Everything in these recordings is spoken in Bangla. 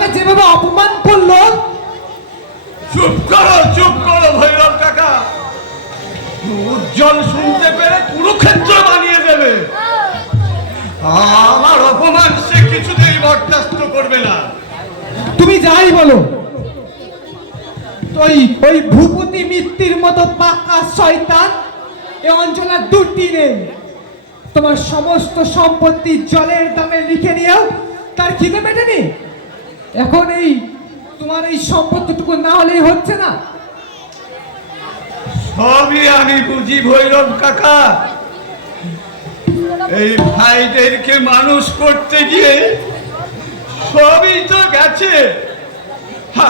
তোমাকে যেভাবে অপমান করলো। চুপ করো ভৈরব কাকা। উজ্জ্বল শুনতে পেরে কুরুক্ষেত্র বানিয়ে দেবে। আমার অপমান সে কিছুতেই বরদাস্ত করবে না। তুমি যাই বলো, ওই ভূপতি মিত্তির মতো পাকা শয়তান এ অঞ্চলে দুটি নেই। তোমার সমস্ত সম্পত্তি জলের দামে লিখে নিয়েও তার খিদে মেটেনি। এখন তোমার এই সম্পত্তিটুকু না হলেই হচ্ছে না। সবই আমি বুঝি ভৈরব কাকা। এই ভাইদেরকে মানুষ করতে গিয়ে সবই তো গেছে,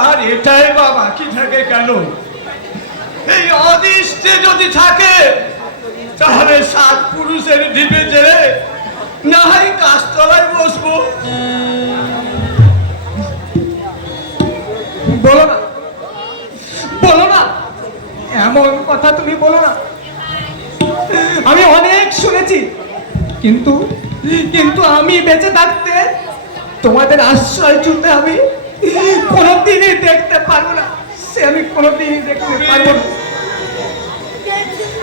আর এটাই বা বাকি থাকে কেন? এই অদৃষ্টে যদি থাকে তাহলে 7 পুরুষের ঢিপে জেলে না হয় কাশতলায় বসবো। বলো না, এমন কথা তুমি বলো না। আমি অনেক শুনেছি, কিন্তু আমি বেঁচে থাকতে তোমাদের আশ্রয় চুতে আমি কোনোদিনই দেখতে পারবো না। সে আমি কোনোদিনই দেখতে পারবো না।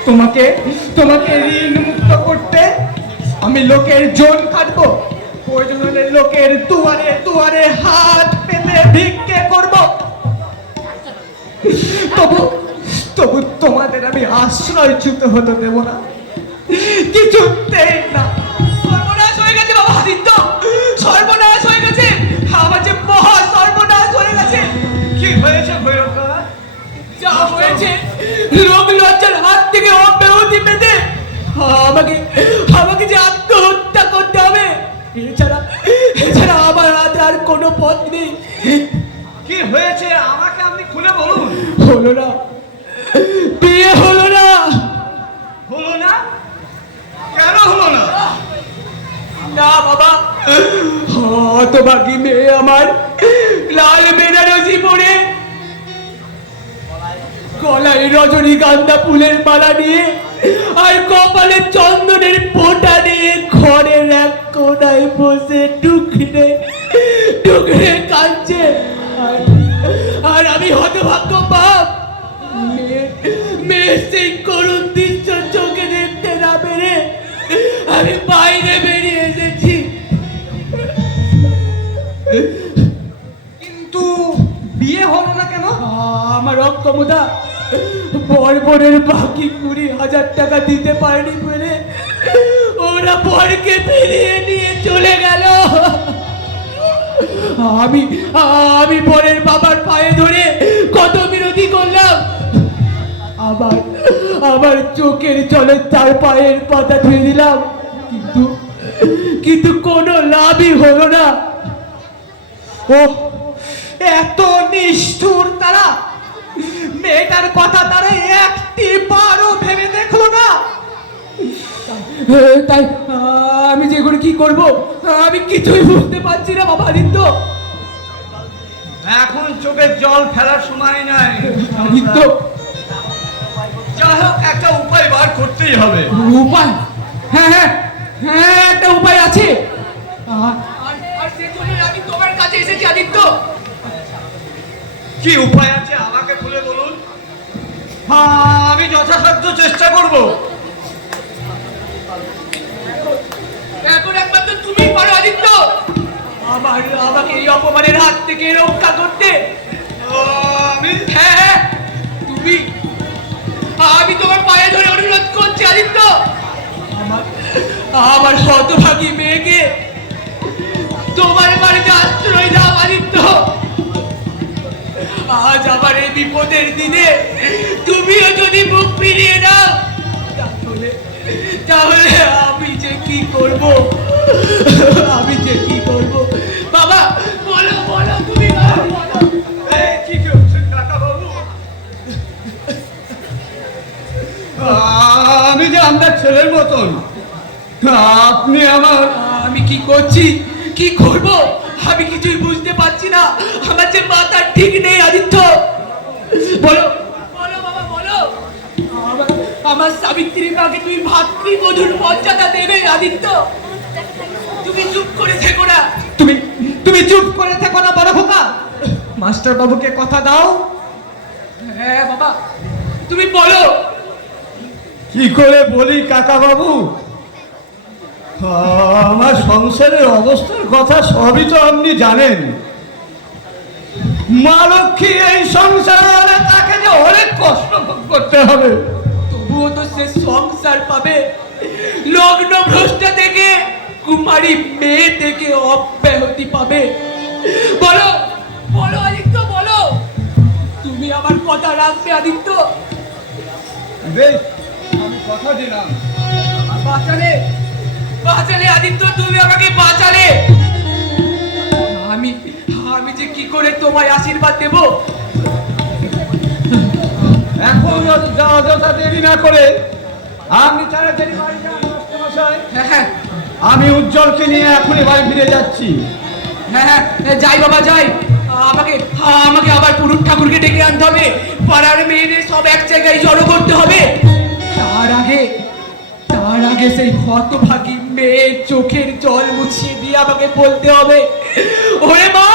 তোমাকে ঋণ মুক্ত করতে আমি লোকের জোন কাটবো। প্রয়োজন হলে লোকের দুয়ারে হাত পেতে ভিক্ষে করবো। তবু তোমাদের আমি আশ্রয়চ্যুত হতে দেব না, কিছুতেই না। সর্বনাশ হয়ে গেছে বাবা আদিত্য, সর্বনাশ হয়ে গেছে। আমার যে মহা সর্বনাশ হয়ে গেছে। কি হয়েছে ভৈরব কাকা? যা হয়েছে, লোক লজ্জার হাত থেকে অব্যাহতি পেতে আমাকে যে আত্মহত্যা করতে হবে, এছাড়া আমার হাতে আর কোনো পথ নেই। কি হয়েছে আমাকে আপনি খুলে বলুন। হলো না, বিয়ে হলো না। হলো না? কেন হলো না? না বাবা, হতভাগী মেয়ে আমার লাল বেনারসি পরে, গলায় রজনীগন্ধা ফুলের মালা নিয়ে আর কপালে চন্দনের ফোঁটা নিয়ে ঘরের এক কোনায় বসে টুকরে কাঁদছে। আর আমি হতভাগ্য বাপ, মেয়ে সেই করুণ দৃশ্য চোখে দেখতে না পেরে আমি বাইরে বেরিয়ে এসেছি। কিন্তু বিয়ে হলো না কেন? আমার অক্ষমতা, বরের বাকি 20,000 টাকা দিতে পারেনি বলে ওরা বরকে ফিরিয়ে নিয়ে চলে গেল। আমি বরের বাবার পায়ে ধরে কত বিরতি করলাম, আবার চোখের জলে তার পায়ের পাতা ধুয়ে দিলাম, কিন্তু কোনো লাভই হলো না। ও এত নিষ্ঠুর তারা, মেয়েটার কথা তারা একটি বারও ভেবে দেখলো না। তাই আমি যে করে কি করব আমি কিছুই বুঝতে পারছি না বাবা আদিত্য। এখন চোখের জল ফেলার সময় নাই আদিত্য, যাই হোক একটা উপায় বার করতেই হবে। উপায়? হ্যাঁ, একটা উপায় আছে। আর সেজন্য আমি তোমার কাছে এসেছি আদিত্য। কি উপায় আছে আমাকে খুলে বলুন। আমি যথাসাধ্য চেষ্টা করব। এখন একমাত্র তুমি পারো আদিত্য আমাকে এই অপমানের হাত থেকে রক্ষা করতে। হ্যাঁ, তুমি। আমি তোমার পায়ে ধরে অনুরোধ করছি আদিত্য, আমার হতভাগী মেয়েকে তোমার বাড়িতে আশ্রয় দাও আদিত্য। আজ আমার এই বিপদের দিনে তুমিও যদি মুখ ফিরিয়ে নাও তাহলে আমি যে কি করব বাবা, বলো তুমি বলো। কি করছেন কাকা বাবু? আমি যে আপনার ছেলের মতন, আপনি আমি কি করছি, কি করব আমি কিছুই বুঝতে পারছি না। আমার যে মাথা ঠিক নেই আদিত্য। বলো বাবা বলো, আমার সাবিত্রী মাকে তুমি ভাতৃবধূর মর্যাদা দেবে আদিত্য। তুমি চুপ করে থেকো না, তুমি চুপ করে থেকো না বড় খোকা। মাস্টার বাবুকে কথা দাও। হ্যাঁ বাবা, তুমি বলো। কি করে বলি কাকা বাবু, আমার সংসারের অবস্থার কথা সবই তো আপনি জানেন। মা লক্ষ্মী এই সংসারে তাকে যে অনেক কষ্ট ভোগ করতে হবে। তবুও তো সে সংসার পাবে। লগ্ন ভ্রষ্ট থেকে কুমারী মেয়ে থেকে অব্যাহতি পাবে। বলো বলো আদিত্য, বলো। তুমি আমার কথা রাখবে আদিত্য? বেশ, আমি কথা দিলাম। বাঁচালে বাঁচালে আদিত্য, তুমি আমাকে বাঁচালে। আমি আমি যে কি করে তোমায় আশীর্বাদ দেব? এখন অযথা দেরি না করে আপনি তাড়াতাড়ি বাড়ি যান মাস্টারমশাই। হ্যাঁ হ্যাঁ আমি উজ্জ্বলকে নিয়ে এখনই বাড়ি ফিরে যাচ্ছি। হ্যাঁ হ্যাঁ, যাই বাবা যাই। আমাকে আমাকে আবার পুরুষ ঠাকুরকে ডেকে আনতে হবে। পাড়ার মেয়েদের সব এক জায়গায় জড়ো করতে হবে। তার আগে সেই হতভাগী মেয়ের চোখের জল মুছিয়ে দিয়ে আমাকে বলতে হবে, ওরে মা,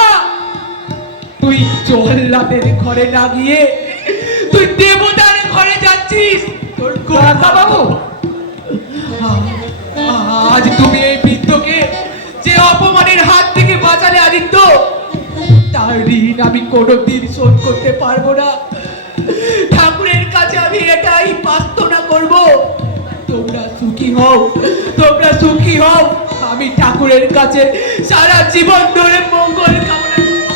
তুই জল্লাদের ঘরে না গিয়ে তুই দেবতার ঘরে যাচ্ছিস। তোর কাকা বাবু, আজ তুমি এই বৃদ্ধকে যে অপমানের হাত থেকে বাঁচালে আদিত্য, তার ঋণ আমি কোনোদিন শোধ করতে পারবো না। ঠাকুরের কাছে আমি এটাই প্রার্থনা করব, তোমরা সুখী হও, তোমরা সুখী হও। আমি ঠাকুরের কাছে সারা জীবন ধরে মঙ্গল কামনা করব।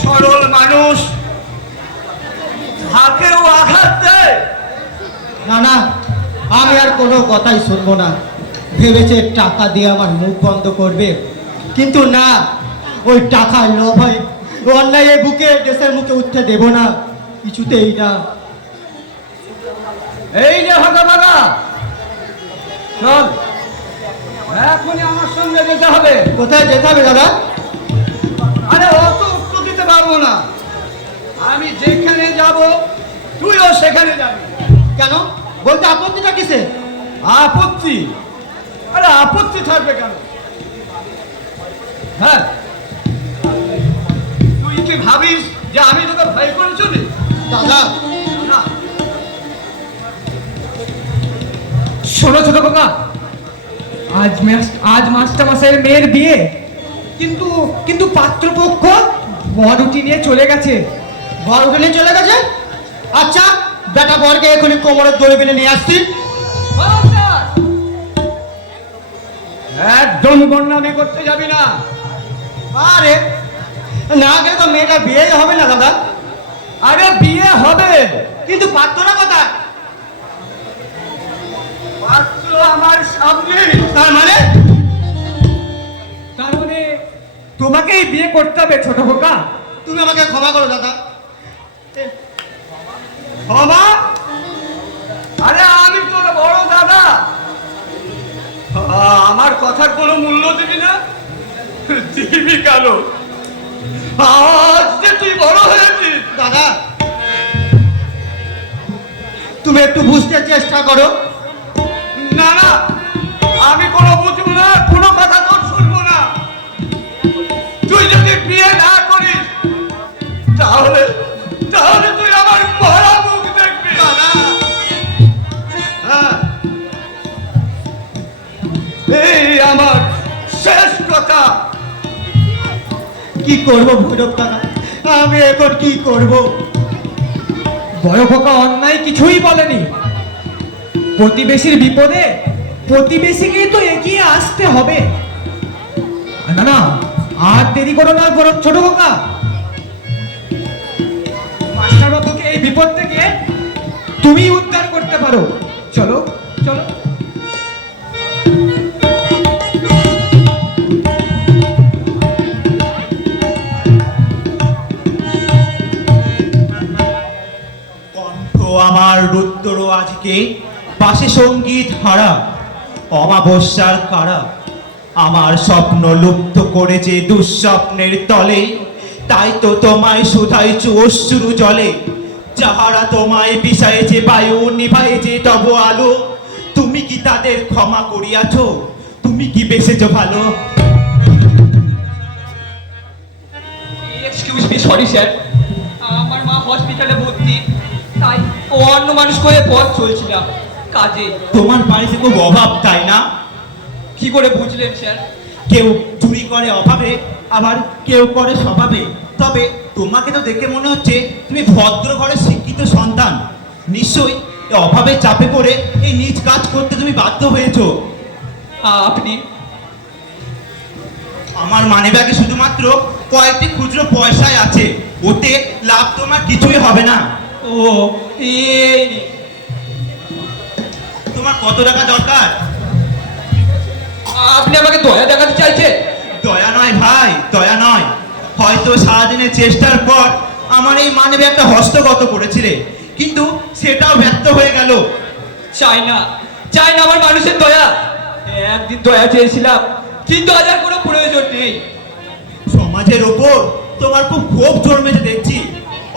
সরল মানুষ হাকেও আঘাত দেয়। না না, আমি আর কোনো কথাই শুনবো না। ভেবেছে টাকা দিয়ে আমার মুখ বন্ধ করবে, কিন্তু না, ওই টাকার লোভে অন্যায় বুকে দেশের মুখে উঠতে দেব না, কিছুতেই না। এই যে ভাগা ভাগা, চল এখনই আমার সঙ্গে যেতে হবে। কোথায় যেতে হবে দাদা? আরে অত উত্তর দিতে পারবো না। আমি যেখানে যাব তুইও সেখানে যাবি। কেন বলতে আপত্তিটা কিসে? আপত্তি? আরে আপত্তি থাকবে কেন? হ্যাঁ, তুই কি ভাবিস যে আমি তোকে ভয় করে চলি? দাদা না, শোনো ছোট কাকা, আজ মাস্টার মশাইয়ের মেয়ের বিয়ে, কিন্তু পাত্রপক্ষ বরুটি নিয়ে চলে গেছে। বর উঠে চলে গেছে? আচ্ছা, বেটা বরকে এখনই কোমরের দড়ি বেঁধে নিয়ে আসছি। একদম বন্যামি করতে যাবি না। আরে না গেলে তো মেয়েটা বিয়েই হবে না দাদা। আরে বিয়ে হবে, কিন্তু পাত্রটা কোথায়? পাত্র আমার সামনে। তার মানে তোমাকেই বিয়ে করতে হবে ছোট খোকা। তুমি আমাকে ক্ষমা করো দাদা। ক্ষমা? আরে আমি তোর বড় দাদা, আমার কথার কোনো মূল্য দিবি না? দিবি কেন? আজ যে তুই বড় হয়েছিস। দাদা তুমি একটু বুঝতে চেষ্টা করো। না না, আমি কোনো বুঝবো না, কোনো কথা তোর শুনবো না। তুই যদি বিয়ে না করিস তাহলে তাহলে তুই আমার মরা মুখ দেখবি। দাদা হ্যাঁ, এই আমার শেষ কথা। কি করবো ভৈরব দাদা, আমি এখন কি করব? বড় খোকা অন্যায় কিছুই বলেনি। প্রতিবেশীর বিপদে প্রতিবেশীকেই তো এগিয়ে আসতে হবে। না না, আর দেরি করো না বড় ছোট খোকা। মাস্টার বাবুকে এই বিপদ থেকে তুমি উদ্ধার করতে পারো। চলো চলো। কণ্ঠ আমার রুদ্র আজকে পাশে সঙ্গীত হারা, অমাবস্যার কারা আমার স্বপ্ন লুপ্ত করেছে দুঃস্বপ্নের তলে। তাই তো তোমায় শুধাইছু অশ্রু জলে, যাহারা তোমায় বিষায়েছে বায়ু নিভাইছে তব আলো। তুমি কি তাদের তাদের ক্ষমা করিয়াছ। তুমি কি বেসেছ ভালো? এক্সকিউজ মি, সরি স্যার, আমার মা হসপিটালে ভর্তি, তাই অন্য মানুষ করে পথ চলছিলাম কাজে। তোমার বাড়িতে খুব অভাব, তাই না? কি করে বুঝলেন স্যার? কেউ চুরি করে অভাবে, আবার কেউ করে স্বভাবে। তবে তোমাকে তো দেখে মনে হচ্ছে তুমি ভদ্র ঘরের শিক্ষিত সন্তান। নিশ্চয়ই এই অভাবে চাপে পড়ে এই নিজ কাজ করতে তুমি বাধ্য হয়েছো। আপনি? আমার মানিব্যাগে শুধুমাত্র কয়েকটি খুচরো পয়সাই আছে, ওতে লাভ তোমার কিছুই হবে না। ও, এই তোমার কত টাকা দরকার? আপনি আমাকে দয়া দেখাতে চাইছেন? দয়া নয় ভাই, দয়া নয়। হয়তো সারাদিনের চেষ্টার পর আমার এই মানিব্যাগটা হস্তগত করেছিলে, কিন্তু সেটাও ব্যর্থ হয়ে গেল। চাই না, চাই না আমার মানুষের দয়া। একদিন দয়া চেয়েছিলাম, কিন্তু আজ আর কোনো প্রয়োজন নেই। সমাজের ওপর তোমার খুব ক্ষোভ জন্মেছে দেখছি।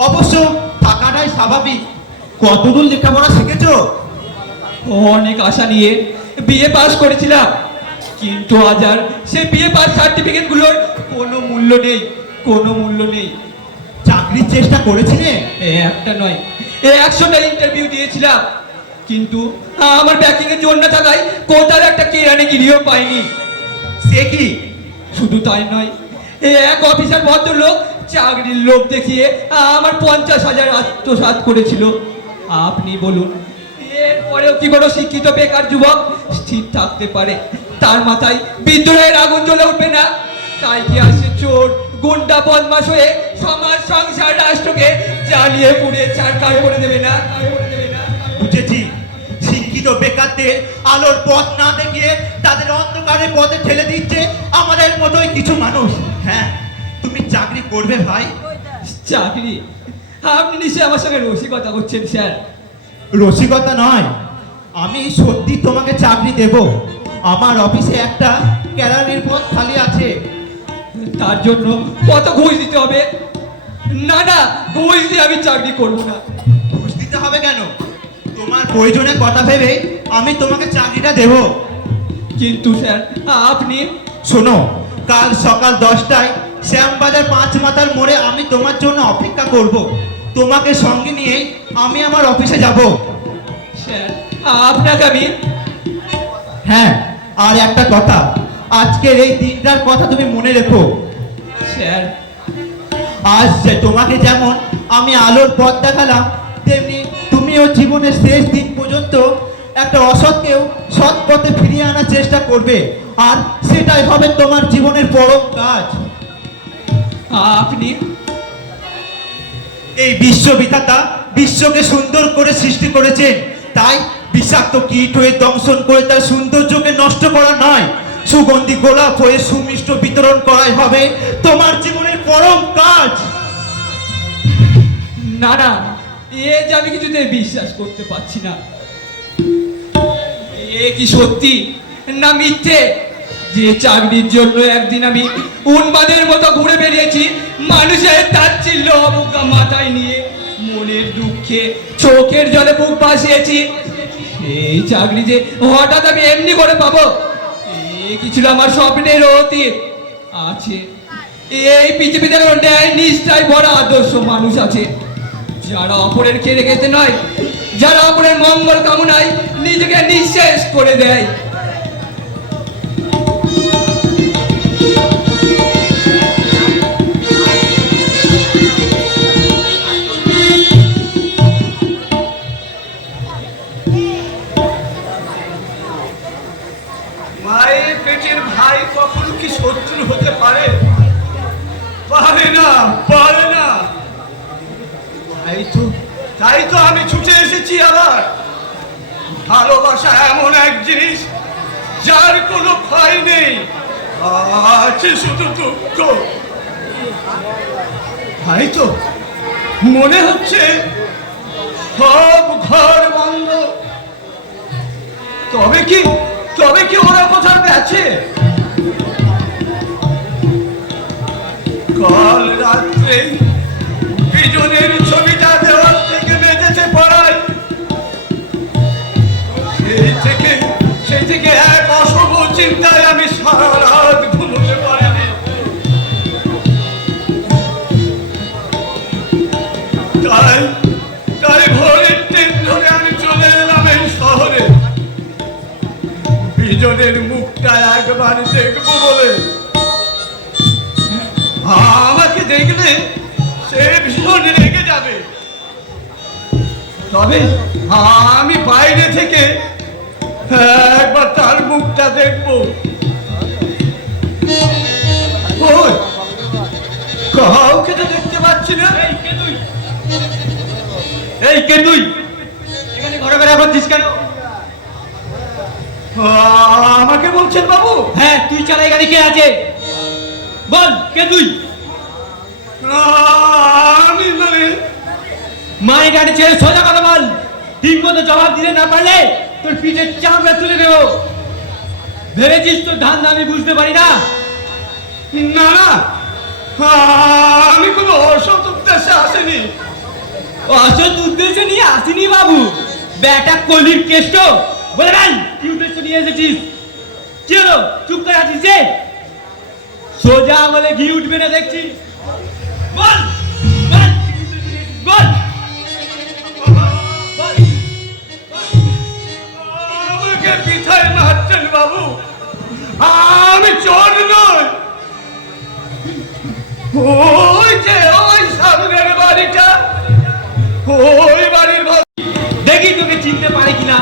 অবশ্য থাকাটাই স্বাভাবিক। কতদূর লেখাপড়া শিখেছো? অনেক আশা নিয়ে বিএ পাস করেছিলাম, কিন্তু আজ আর সেই বিএ পাস সার্টিফিকেটগুলোর কোনো মূল্য নেই, কোনো মূল্য নেই। চাকরির চেষ্টা করেছিলে? একটা নয়, 100টা ইন্টারভিউ দিয়েছিলাম, কিন্তু আমার ব্যাকিং এর জন্য থাকায় কোটার একটা কেরানি গিরিও পাইনি। সে কি? শুধু তাই নয়, এক অফিসার ভদ্রলোক চাকরির লোভ দেখিয়ে আমার 50,000 আত্মসাৎ করেছিল। আপনি বলুন, এরপরেও কি কোনো শিক্ষিত বেকার যুবক স্থির থাকতে পারে? তার মাথায় বিদ্রোহের আগুন জ্বলে উঠবে না? তাই কি আসে চোর গুন্ডা বদমাশ হয়ে সমাজ সংসার রাষ্ট্রকে জ্বালিয়ে পুড়িয়ে ছারখার করে দেবে না? বুঝেছি, শিক্ষিত বেকারদের আলোর পথ না দেখিয়ে তাদের অন্ধকারের পথে ঠেলে দিচ্ছে আমাদের মতোই কিছু মানুষ। হ্যাঁ, তুমি চাকরি করবে ভাই? চাকরি? আপনি নিশ্চয়ই আমার সঙ্গে রসিকতা করছেন স্যার। রসিকতা নয়, আমি সত্যি তোমাকে চাকরি দেব। আমার অফিসে একটা ক্যারানির পদ খালি আছে। তার জন্য কত ঘুষ দিতে হবে? না না, ঘুষ দিয়ে আমি চাকরি করব না। ঘুষ দিতে হবে কেন? তোমার প্রয়োজনের কথা ভেবে আমি তোমাকে চাকরিটা দেব। কিন্তু স্যার আপনি? শোনো, কাল সকাল 10টায় শ্যামবাজার 5 মাথার মোড়ে আমি তোমার জন্য অপেক্ষা করব। তোমাকে সঙ্গে নিয়ে আমি আমার অফিসে যাব। স্যার আপনাকে আমি? হ্যাঁ, আর একটা কথা, আজকের এই দিনটার কথা তুমি মনে রেখো। স্যার আজ যে তোমাকে যেমন আমি আলোর পথ দেখালাম, তেমনি তুমিও জীবনের শেষ দিন পর্যন্ত একটা অসৎকেও সৎ পথে ফিরিয়ে আনার চেষ্টা করবে, আর সেটাই হবে তোমার জীবনের পরম কাজ। আপনি? এই বিশ্ববিধাতা বিশ্বকে সুন্দর করে সৃষ্টি করেছেন, তাই বিষাক্ত কীট হয়ে দংশন করে তার সৌন্দর্যকে নষ্ট করা নয়, সুগন্ধি গোলাপ হয়ে সুমিষ্ট বিতরণ করাই হবে তোমার জীবনের পরম কাজ। না না, এ যে আমি কিছুতে বিশ্বাস করতে পারছি না। এ কি সত্যি না মিথ্যে যে চাকরির জন্য একদিন আমি উন্মাদের মতো ঘুরে বেরিয়েছি, মানুষের তাচ্ছিল্য অবজ্ঞা মাথায় নিয়ে মনের দুঃখে চোখের জলে বুক ভাসিয়েছি? এই চাকরি যে হঠাৎ আমি এমনি করে পাবো, এ কি ছিল আমার স্বপ্নের অতীত? আছে এই পৃথিবীতে ন্যায় নিষ্ঠায় ভরা আদর্শ মানুষ আছে, যারা অপরের খেয়ে খেতে নয়, যারা অপরের মঙ্গল কামনায় নিজেকে নিঃশেষ করে দেয়। মায়ের পেটের ভাই কখনো কি শত্রু হতে পারে? পারে না, পারে না। তাই তো আমি ছুটে এসেছি আবার। ভালোবাসা এমন এক জিনিস যার কোনো ভয় নেই, আছে শুধু দুঃখ। তাই তো মনে হচ্ছে সব ঘর বন্ধ। তবে কি ওরা কোথাও গেছে? কাল রাত্রে বিজনের ছবিটা দেওয়াল থেকে বেঁধেছে পড়ায়, সেই সারা রাত ঘুমোতে পারিনি। তাই ভোরের ট্রেন ধরে আমি চলে এলাম এই শহরে, বিজনের মুখটা একবার দেখবো বলে। আমাকে দেখলে সে ভীষণ রেগে যাবে, তবে আমি বাইরে থেকে একবার তার মুখটা দেখবো। ওই, কাউকে তো দেখতে পাচ্ছি না। এই কে তুই এখানে ঘোরাফেরা করছিস কেন? আমাকে বলছেন বাবু? হ্যাঁ, তুই চালাই গাড়ি কে আছে বল, কে তুই? আমি মানে মাই গাড়ি ছেড়ে সোজা কথা বল, ঠিক মতো জবাব দিতে না পারলে তোর পিঠের চামড়া তুলে দেবো। ভেবেছিস তোর ধান আমি বুঝতে পারি না? না না, আমি কোনো অসৎ উদ্দেশ্যে আসেনি। অসৎ উদ্দেশ্য নিয়ে আসিনি বাবু, বেটা কলির কেষ্ট। বলে ভাই, কি উদ্দেশ্য নিয়ে এসেছিস? কি হলো, চুপ করে আছিস যে? সোজা বলে ঘি উঠবে না দেখছি। বল বল, কি উদ্দেশ্য নিয়ে এসেছিস? বল বল। আমাকে পিঠায় মারছেন বাবু, আমি চোর নই। ওই যে ওই সামনের বাড়িটা, ওই বাড়ির দেখি তোকে চিনতে পারে কিনা।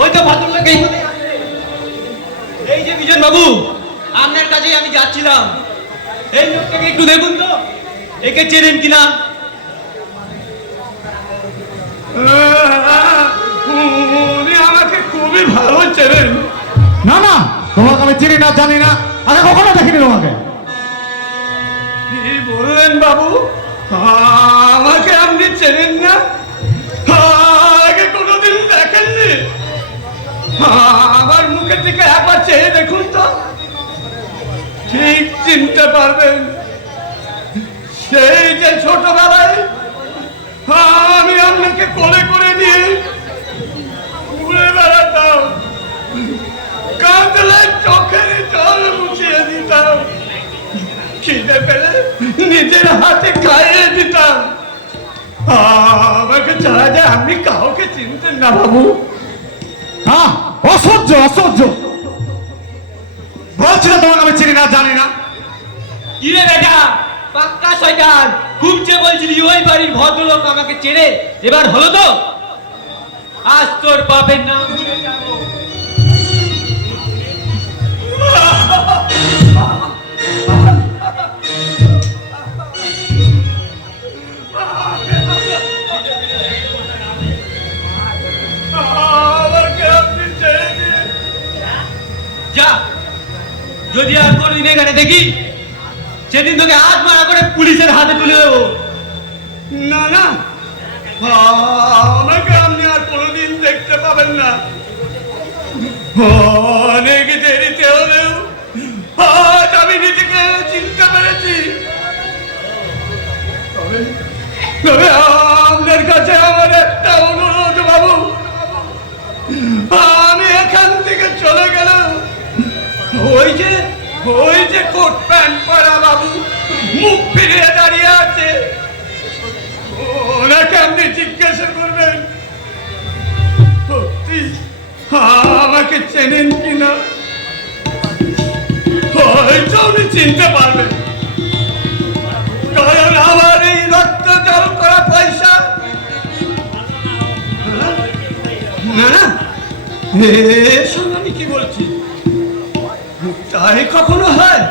ওই তো ভদ্রলোক এই পথে আসছে। এই যে বিজন বাবু, আপনার কাছেই আমি যাচ্ছিলাম। এই লোকটাকে একটু দেখুন তো, একে চেনেন কিনা? উনি আমাকে খুবই ভালো চেনেন। না না, তোমাকে আমি চিনি না, জানি না, আগে কখনো দেখিনি তোমাকে। কি বললেন বাবু, আমাকে আপনি চেনেন না? আগে কোনোদিন দেখেননি? আমার মুখের দিকে একবার চেয়ে দেখুন তো, ঠিক চিনতে পারবেন। সেই যে ছোটবেলায় আমি আপনাকে কোলে করে নিয়ে ঘুরে বেড়াতাম, কাঁদলে চোখের জল মুছিয়ে দিতাম, খিদে পেলে নিজের হাতে খাইয়ে দিতাম। আমাকে ছাড়া যায় আপনি কাউকে চিনতেন না বাবু। হ্যাঁ, অসহ্য অসহ্য। বলছি না তোমাকে আমি চিনি না, জানি না। কি রে বেটা, পাক্কা শয়তান, খুব যে বলছিলি ওই বাড়ির ভদ্রলোক আমাকে চেনে, এবার হলো তো? আজ তোর বাপের নাম ভুলে যাবো। আমাকে আপনি ছেড়ে দিন। যা, যদি আর কোনদিন এখানে দেখি, সেদিন তোকে হাত মারা করে পুলিশের হাতে তুলে দেবো। না না, আমাকে আপনি আর কোনোদিন দেখতে পাবেন না। অনেক দেরিতে হলেও আজ আমি নিজেকে চিনতে পেরেছি। তবে আপনার কাছে আমার একটা অনুরোধ বাবু, আমি এখান থেকে চলে গেলাম, ওই যে কোট প্যান্ট পরা বাবু মুখ ফিরিয়ে দাঁড়িয়ে আছে, ওনাকে আপনি জিজ্ঞাসা করবেন সত্যি আমাকে চেনেন কিনা। হয়তো উনি চিনতে পারবেন, কারণ আমার এই রক্ত জল করা পয়সা না না, এসব আমি কি বলছি, তাই কখনো হয়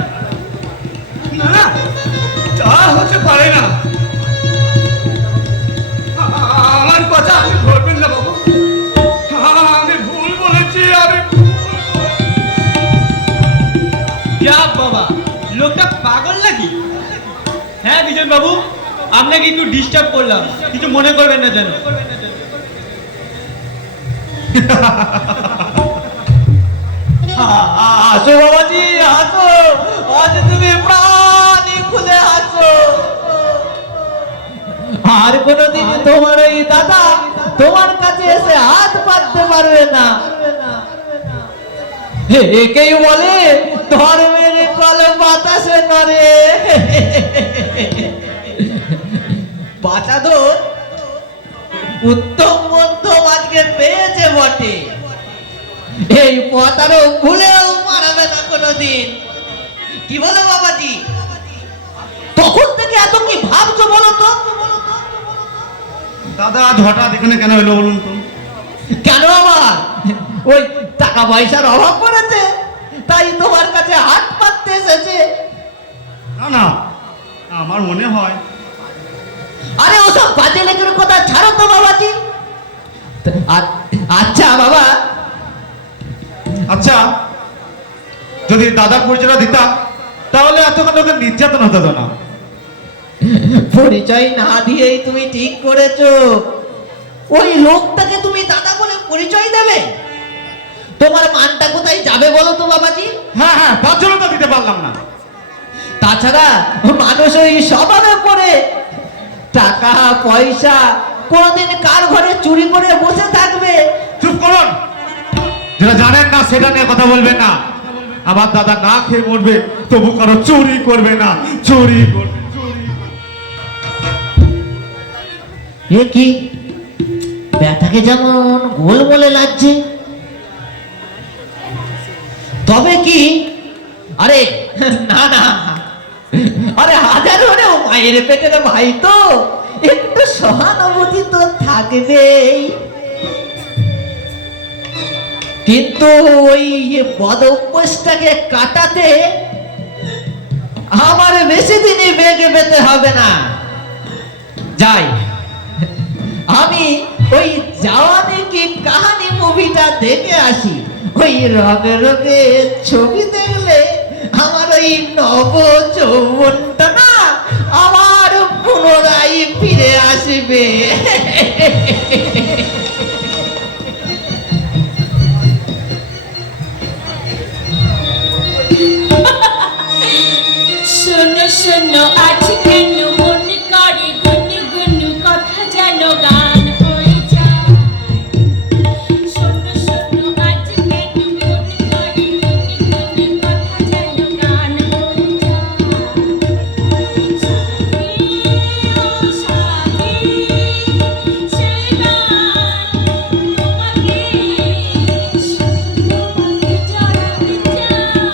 না না, তা হতে পারে না। আমার কথা আপনি ধরবেন না বাবু, আমি ভুল বলেছি। যা বাবা, লোকটা পাগল নাকি? হ্যাঁ বিজন বাবু, আপনাকে একটু ডিস্টার্ব করলাম, কিছু মনে করবেন না যেন। হাসো বাবাজি, হাসো, আজ তুমি প্রাণী খুলে হাসো। আর কোনোদিন তোমার ওই দাদা তোমার কাছে এসে হাত পাততে পারবে না। একেই বলে ধর্মের কল বাতাসে নরে। বাঁচাদো উত্তম মধ্যম আজকে পেয়েছে বটে, এই পথ আরো ভুলেও মারাবে না কোনোদিন। কি বলো বাবাজি? তখন থেকে এত কি ভাবছো বলো তো? দাদা আজ হঠাৎ এখানে কেন এলো বলুন তো? কেন আবার? ওই টাকা পয়সার অভাব পড়েছে, তাই তোমার কাছে হাত পাততে এসেছে। না না, আমার মনে হয়। আরে ওসব বাজে লেগের কথা ছাড়ো তো বাবাজি। আচ্ছা বাবা, আচ্ছা, যদি দাদার পরিচয়টা দিতাম তাহলে এতক্ষণ ওকে নির্যাতন হতো না। পরিচয় না দিয়েই তুমি ঠিক করেছো। ওই লোকটাকে তুমি দাদা বলে পরিচয় দেবে? তোমার মানটা কোথায় যাবে বলো তো বাবাজি? হ্যাঁ হ্যাঁ, তার জন্য তো দিতে পারলাম না। তাছাড়া মানুষ ওই স্বভাবে পড়ে টাকা পয়সা কোনদিন কার ঘরে চুরি করে বসে থাকবে? চুপ করুন, যেটা জানেন না সেটা নিয়ে কথা বলবেন না। আমার দাদা না খেয়ে মরবে, তবু কারো চুরি করবে না, চুরি করবে। এ কি ব্যাটাকে যেমন গোলমোলে লাগছে, তবে কি? আরে না না, আরে হাজার হলেও মায়ের পেটের ভাই তো, একটু সহানুভূতি তো থাকবেই। কিন্তু ওই বদ অভ্যাসটাকে কাটাতে আমার বেশি দিনই বেগে পেতে হবে না। যাই, আমি ওই জওয়ানি কি কাহানি মুভিটা দেখে আসি। ওই রগে রগে ছবি দেখলে আমার ওই নব যৌবনটা না আমার পুনরায় ফিরে আসবে। শোনো শোনো আজ কেন মনে করে গুন গুন কথা যেন গান হয়ে যায়। শোনো শোনো আজ কেন মনে করে গুন গুন কথা যেন গান হয়ে যায়। সাথী সেই গান তোমাকে জড়াতে চায়।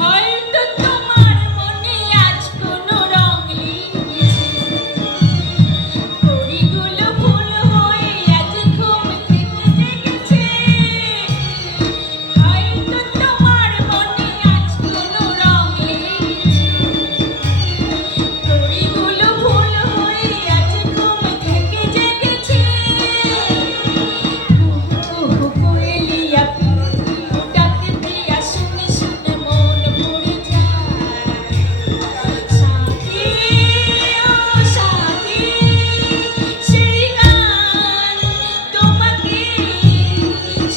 হয়তো তোমার মনে আজ কোনো রং লেগেছে, পরিগুলো ফুল হয়ে আজ ঘুম থেকে জেগেছে। হয়তো তোমার মনে আজ কোনো রং লেগেছে, পরিগুলো ফুল হয়ে আজ ঘুম থেকে জেগেছে। কুহু কোয়েলিয়া পিউ ডাকে প্রিয়া শুনে শুনে মন ভরে যায়। সাথী ও সাথী সেই গান তোমাকে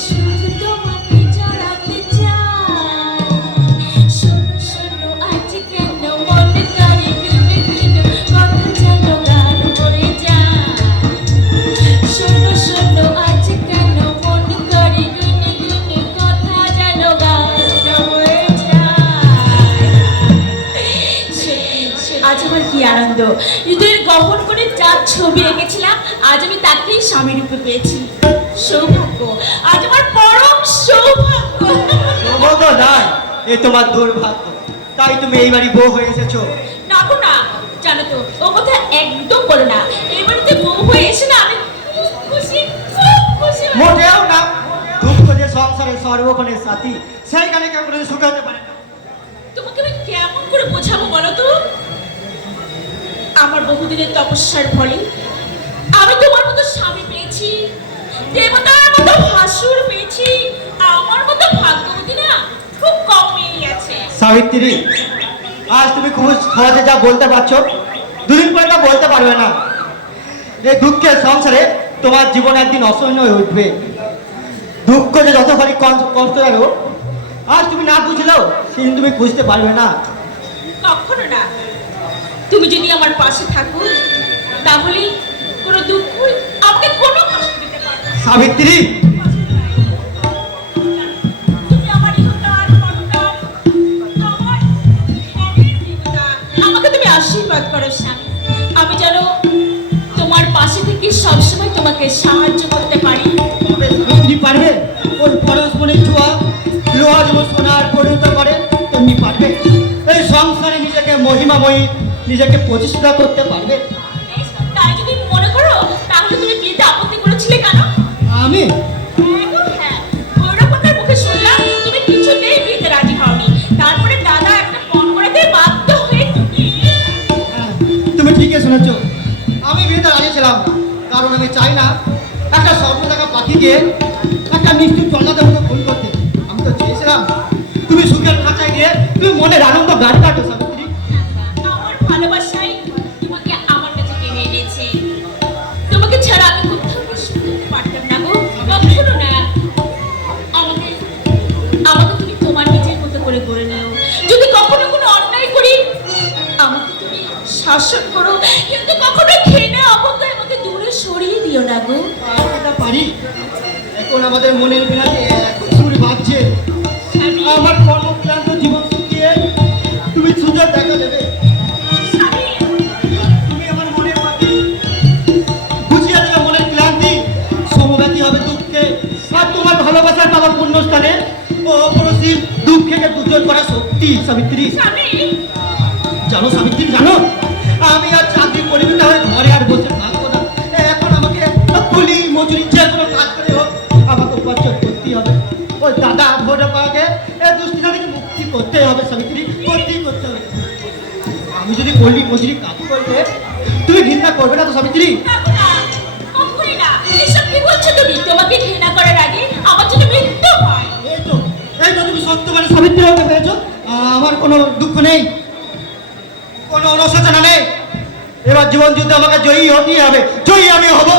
শুধু তোমাকে জড়াতে চায়। শোনো শোনো আজ কেন মন করে গুন গুন কথা যেন গান হয়ে যায়। শোনো শোনো আজ কেন মন করে গুন গুন কথা যেন গান হয়ে যায়। আজ আমার কি আনন্দ! হৃদয়ের গহন করে যার ছবি এঁকেছিলাম আজ আমি তাকেই স্বামী রূপে পেয়েছি। সৌভাগ্য, আজ আমার পরম সৌভাগ্য। সৌভাগ্য নয়, এ তোমার দুর্ভাগ্য। তাই তুমি এই বাড়ি বউ হয়ে এসেছো। না গো না, জানো তো ও কথা একদম বলো না। এই বাড়িতে বউ হয়ে এসে না আমি খুব খুশি, খুব খুশি হয়েছি। মোটেও না, দুঃখ যে সংসারের সর্বক্ষণের সাথী, সেইখানে কেউ কোনো সুখে হতে পারে না। তোমাকে আমি কেমন করে বোঝাবো বলো তো? আমার বহুদিনের তপস্যার ফলে আমি তোমার মতো স্বামী পেয়েছি, দেবতার মতো ভাসুর পেয়েছি। আমার মতো ভাগ্যবতী না খুব কমই আছে। সাবিত্রী, আজ তুমি খুব সহজে যা বলতে পারছো, দুদিন পরে তা বলতে পারবে না। এই দুঃখের সংসারে তোমার জীবন একদিন অসহ্য হয়ে উঠবে। দুঃখ যে যতখানি কষ্ট গেল, আজ তুমি না বুঝলেও সেদিন তুমি বুঝতে পারবে না। কখনো না। তুমি যদি আমার পাশে থাকো তাহলে কোনো দুঃখ আমাকে কোনো কষ্ট দিতে পারবে না। সাবিত্রী, তুমি আমার ইহকাল পরকাল, আমার ধ্যানের দেবতা। আমাকে তুমি আশীর্বাদ করো স্বামী, আমি যেন তোমার পাশে থেকে সবসময় তোমাকে সাহায্য করতে পারি। তবে সাবিত্রী পারবে ওই পরশমণির ছোঁয়া লোহা যেমন সোনার পরিণত করে তেমনি পারবে এই সংসারে নিজেকে মহিমাময়ী, নিজেকে প্রতিষ্ঠা করতে পারবে? বেশ, তাই যদি মনে করো তাহলে তুমি বিয়েতে আপত্তি করেছিলে কেন? আমি একদম হ্যাঁ, ভৈরবতার মুখে শুনলাম তুমি কিছুতেই বিয়েতে রাজি হওনি। তারপরে দাদা একটা ফোন করাতে বাধ্য হয়ে হ্যাঁ, তুমি ঠিকই শুনেছো। আমি বিয়েতে রাজি ছিলাম না, কারণ আমি চাই না একটা স্বপ্ন দেখা পাখিকে একটা মিষ্টি চন্দাদের মতো ফোন করতে। আমি তো চেয়েছিলাম তুমি সুখের খাঁচায় গিয়ে তুমি মনের আনন্দ গাড়ি কাটো সাবিত্রী। আমার ভালোবাসাই তোমাকে আমার কাছে টেনে এনেছে। তোমাকে ছাড়া আমি কোথাও শুনতে পারতাম না গো, কখনো না। আমাকে আমাকে তুমি তোমার নিজের মতো করে গড়ে নিও। যদি কখনো কোনো অন্যায় করি আমাকে তুমি শাসন করো, কিন্তু কখনো ঘৃণা অবজ্ঞায় আমাকে দূরে সরিয়ে দিও না গো। এটা পারি। এখন আমাদের মনের বিনাতে এখন সুর বাজছে। স্বামী, আমার কর্মক্লান্ত জীবন শুকিয়ে তুমি সুন্দর দেখা দেবে। স্বামী, তুমি আমার মনের পাখি, বুঝিয়ে দেবে মনের ক্লান্তি, সমব্যথী হবে দুঃখে। আর তোমার ভালোবাসার পাওয়ার পুণ্যস্থানে ও অপরসীম দুঃখকে দুর্জন করা শক্তি সাবিত্রী। স্বামী, জানো সাবিত্রী, জানো আমি আর চাকরি পরিবেশে হয়ে ঘরে আর বসে থাকবো না। এখন আমাকে কুলি মজুরি যে কোনো কাজ করে হোক আমাকে উপার্জন করতেই হবে। ওই দাদা ভোটে পাওয়াকে এই দুশ্চিন্তা থেকে মুক্তি করতে হবে সাবিত্রী, করতেই করতে হবে। আমি যদি কুলি মজুরি কাজ করবে তুমি ঘৃণা করবে না তো সাবিত্রী? থাকো না, কখনোই না। এসব কি বলছো তুমি? তোমাকে ঘৃণা করার আগে আমার জন্য মৃত্যু হয়। এই তো তুমি সত্য মানে সাবিত্রী হতে পেরেছো। আমার কোনো দুঃখ নেই, কোনো অনুশোচনা নেই। এবার জীবন যুদ্ধে আমাকে জয়ী হতেই হবে, জয়ী আমি হব।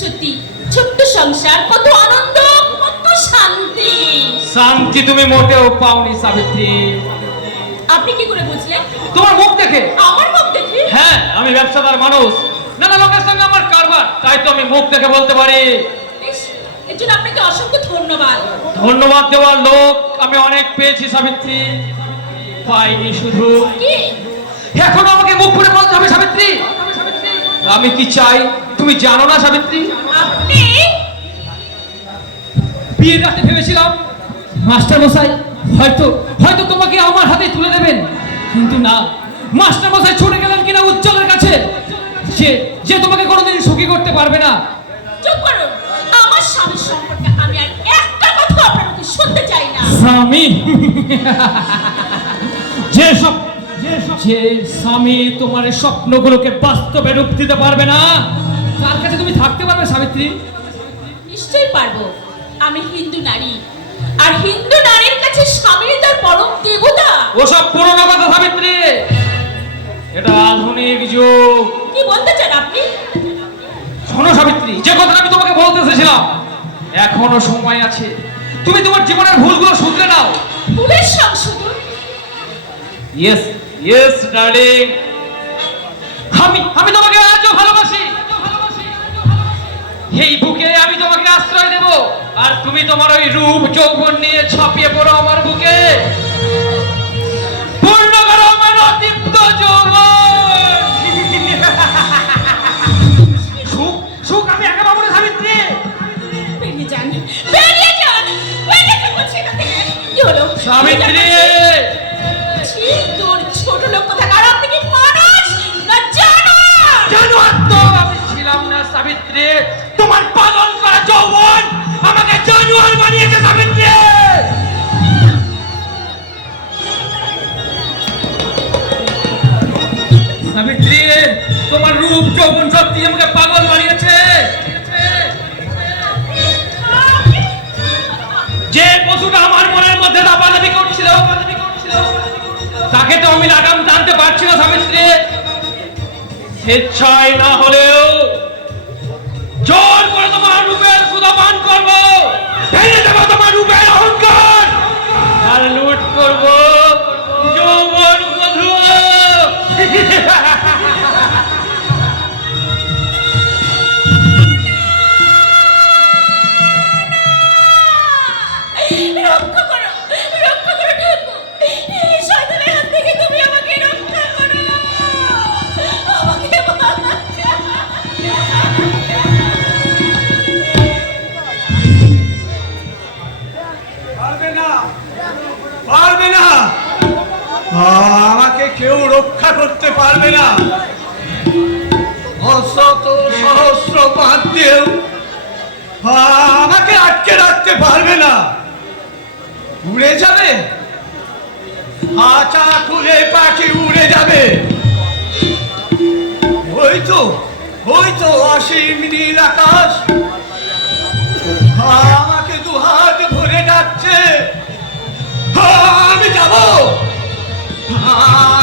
সত্যি ছোট্ট সংসার, কত আনন্দ, কত শান্তি। শান্তি তুমি মোটেও পাওনি সাবিত্রী। আপনি কি করে বুঝলেন? তোমার মুখ দেখে। আমার মুখ দেখে? হ্যাঁ, আমি ব্যবসাদার মানুষ, নানা লোকের সঙ্গে আমার কারবার, তাই তো আমি মুখ দেখে বলতে পারি। বেশ, এর জন্য আপনাকে অসংখ্য ধন্যবাদ। ধন্যবাদ দেওয়ার লোক আমি অনেক পেয়েছি সাবিত্রী, পাইনি শুধু। কি? এখন আমাকে মুখ ফুটে বলতে হবে সাবিত্রী, আমি কি চাই তুমি জানো না সাবিত্রী? আপনি? বিয়ের রাতে ভেবেছিলাম মাস্টার মশাই হয়তো হয়তো তোমাকে আমার হাতে তুলে দেবেন, কিন্তু না, মাস্টার মশাই ছুটে গেলেন কিনা উজ্জ্বলের কাছে, যে তোমাকে কোনোদিন সুখী করতে পারবে না। চুপ করুন। আমার স্বামীর সম্পর্কে আমি আর একটা কথা আপনার মুখে শুনতে চাই না। স্বামী? যে স্বামী তোমার এই স্বপ্নগুলোকে বাস্তবে রূপ দিতে পারবে না, তার কাছে তুমি থাকতে পারবে সাবিত্রী? নিশ্চয়ই পারবো। আমি হিন্দু নারী, আর হিন্দু নারীর কাছে স্বামী তার পরম দেবতা। ওসব পুরোনো কথা সাবিত্রী, এটা আধুনিক যুগ। কি বলতে চান আপনি? শোনো সাবিত্রী, যে কথা আমি তোমাকে বলতে এসেছিলাম, এখনো সময় আছে, তুমি তোমার জীবনের ভুলগুলো শুধরে নাও। ভুলের সংশোধন? ইয়েস ইয়েস ডার্লিং, আমি তোমাকে আজও ভালোবাসি। এই বুকে আমি তোমাকে আশ্রয় দেব, আর তুমি তোমার ওই রূপ যৌবন নিয়ে ছাপিয়ে পড়ো আমার বুকে। পূর্ণ করো আমার অতৃপ্ত যৌবন। সুখ আমি একা পাবো না সাবিত্রী। বেরিয়ে যান, বেরিয়ে যান, বেরিয়ে যান বলছি এখান থেকে। কি হলো সাবিত্রী? ছি, তোর ছোট লোক কোথাকার। আপনি কি মানুষ না জানোয়ার? জানোয়ার তো আমি ছিলাম না সাবিত্রী, তোমার পালন করা যৌবন আমাকে জানোয়ার বানিয়েছে সাবিত্রী। সাবিত্রী, তোমার রূপ যৌবন সত্যি আমাকে পাগল বানিয়েছে। যে পশুটা আমার মনের মধ্যে দাপাদাপি করছিল, তাকে তো আমি লাগাম টানতে পারছি না সাবিত্রী। স্বেচ্ছায় না হলেও জোর করে তোমার রূপের সুধা পান করবো, ভেঙে দেবো তোমার রূপের অহংকার, আর লুট করবো যৌবন বধূ। রক্ষা করো ঠাকুর, এই শয়তানের হাত থেকে তুমি আমাকে রক্ষা করো, আমাকে বাঁচাও। পারবে না, পারবে না, আমাকে কেউ রক্ষা করতে পারবে না। অশত সহস্র পাত দিয়েও আমাকে আটকে রাখতে পারবে না। উড়ে যাবে, আচা খুলে পাখি উড়ে যাবে। ওই তো অসীম নীল আকাশ আমাকে দুহাত ধরে যাচ্ছে। আমি যাব,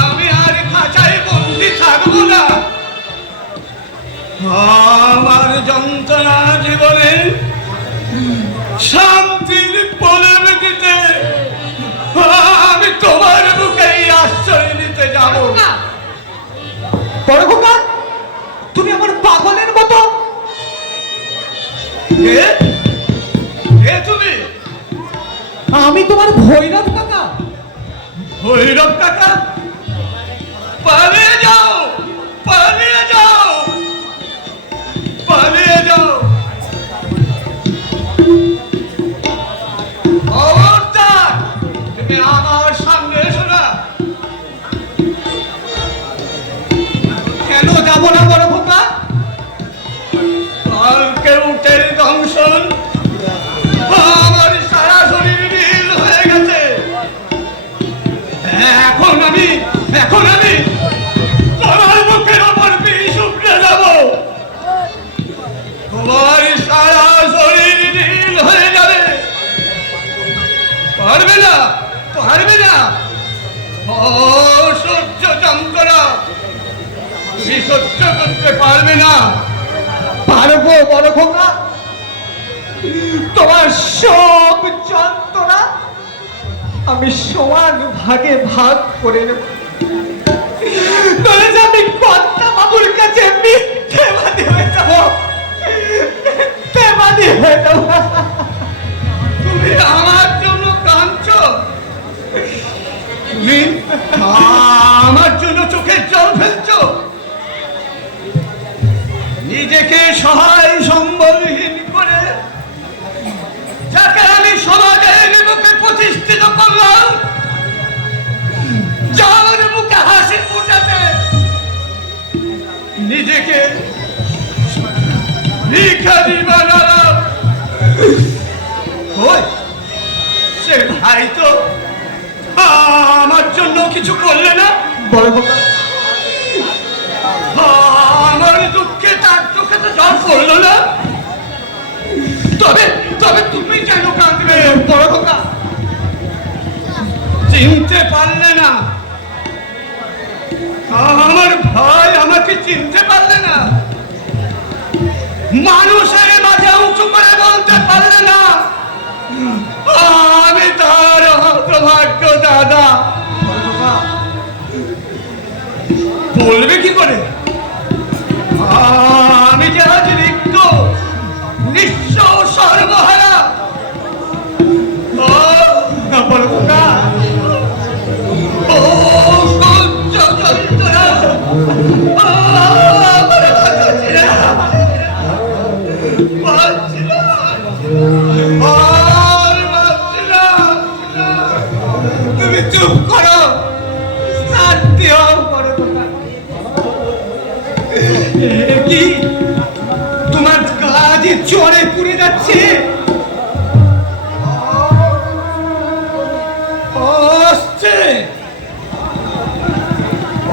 আমি আর খাঁচায় বন্দি থাকবো না। আমার যন্ত্রণা জীবনে শান্তির পলব দিতে আমি তোমার বুকেই আশ্রয় নিতে যাব। বড় খোকা, তুমি আমার পাগলের মতো। কে তুমি? আমি তোমার ভৈরব কাকা। ভৈরব কাকা? পালিয়ে যাও, পালিয়ে যাও, পালিয়ে যাও। খবরদার, তুমি আমার সামনে এসো না। কেন যাব না বড় খোকা? কালকে উঠে দংশন আমার সারা শরীর নীল হয়ে গেছে। এখন আমি তোমার মুখের ওপর বিষ উপড়ে যাব। তোমার সারা শরীর নীল হয়ে যাবে। পারবে না, পারবে না। অসহ্য যন্ত্রণা তুমি সহ্য করতে পারবে না। পারবো বড় খোকা, তোমার সব যন্ত্রণা আমি সমান ভাগে ভাগ করে নেব। নইলে যে আমি কর্তা বাবুর কাছে মিথ্যেবাদী হয়ে যাব, মিথ্যেবাদী হয়ে যাব। তুমি আমার জন্য কাঁদছো? তুমি আমার জন্য চোখের জল ফেলছো? নিজেকে সহায় সম্বলহীন করে যাকে আমি সমাজের মুখে প্রতিষ্ঠিত করলাম, যার মুখে হাসি ফুটাতে নিজেকে ভিখারি বানালাম। ওই সে ভাই তো আমার জন্য কিছু করলে না। বড় খোকা, আমার দুঃখে তার চোখে তো জল পড়লো না। তবে তবে তুমি কেন কাঁদবে? বড় খোকা, চিনতে পারলে না? আমার ভাই আমাকে চিনতে পারলে না? মানুষের মাঝে উঁচু করে বলতে পারলে না আমি তার হতভাগ্য দাদা? বলবে কি করে? আমি যে আজ রিক্ত, নিঃস্ব, সর্বহারা। বড় খোকা, ও সহ্য যন্ত্রণা আমার বাঁচছে না, বাঁচছে না, আর বাঁচছে না। তুমি চুপ করো, শান্তি হও। বড় খোকা, কি তোমার কাজ জ্বরে পুড়ে যাচ্ছে? আসছে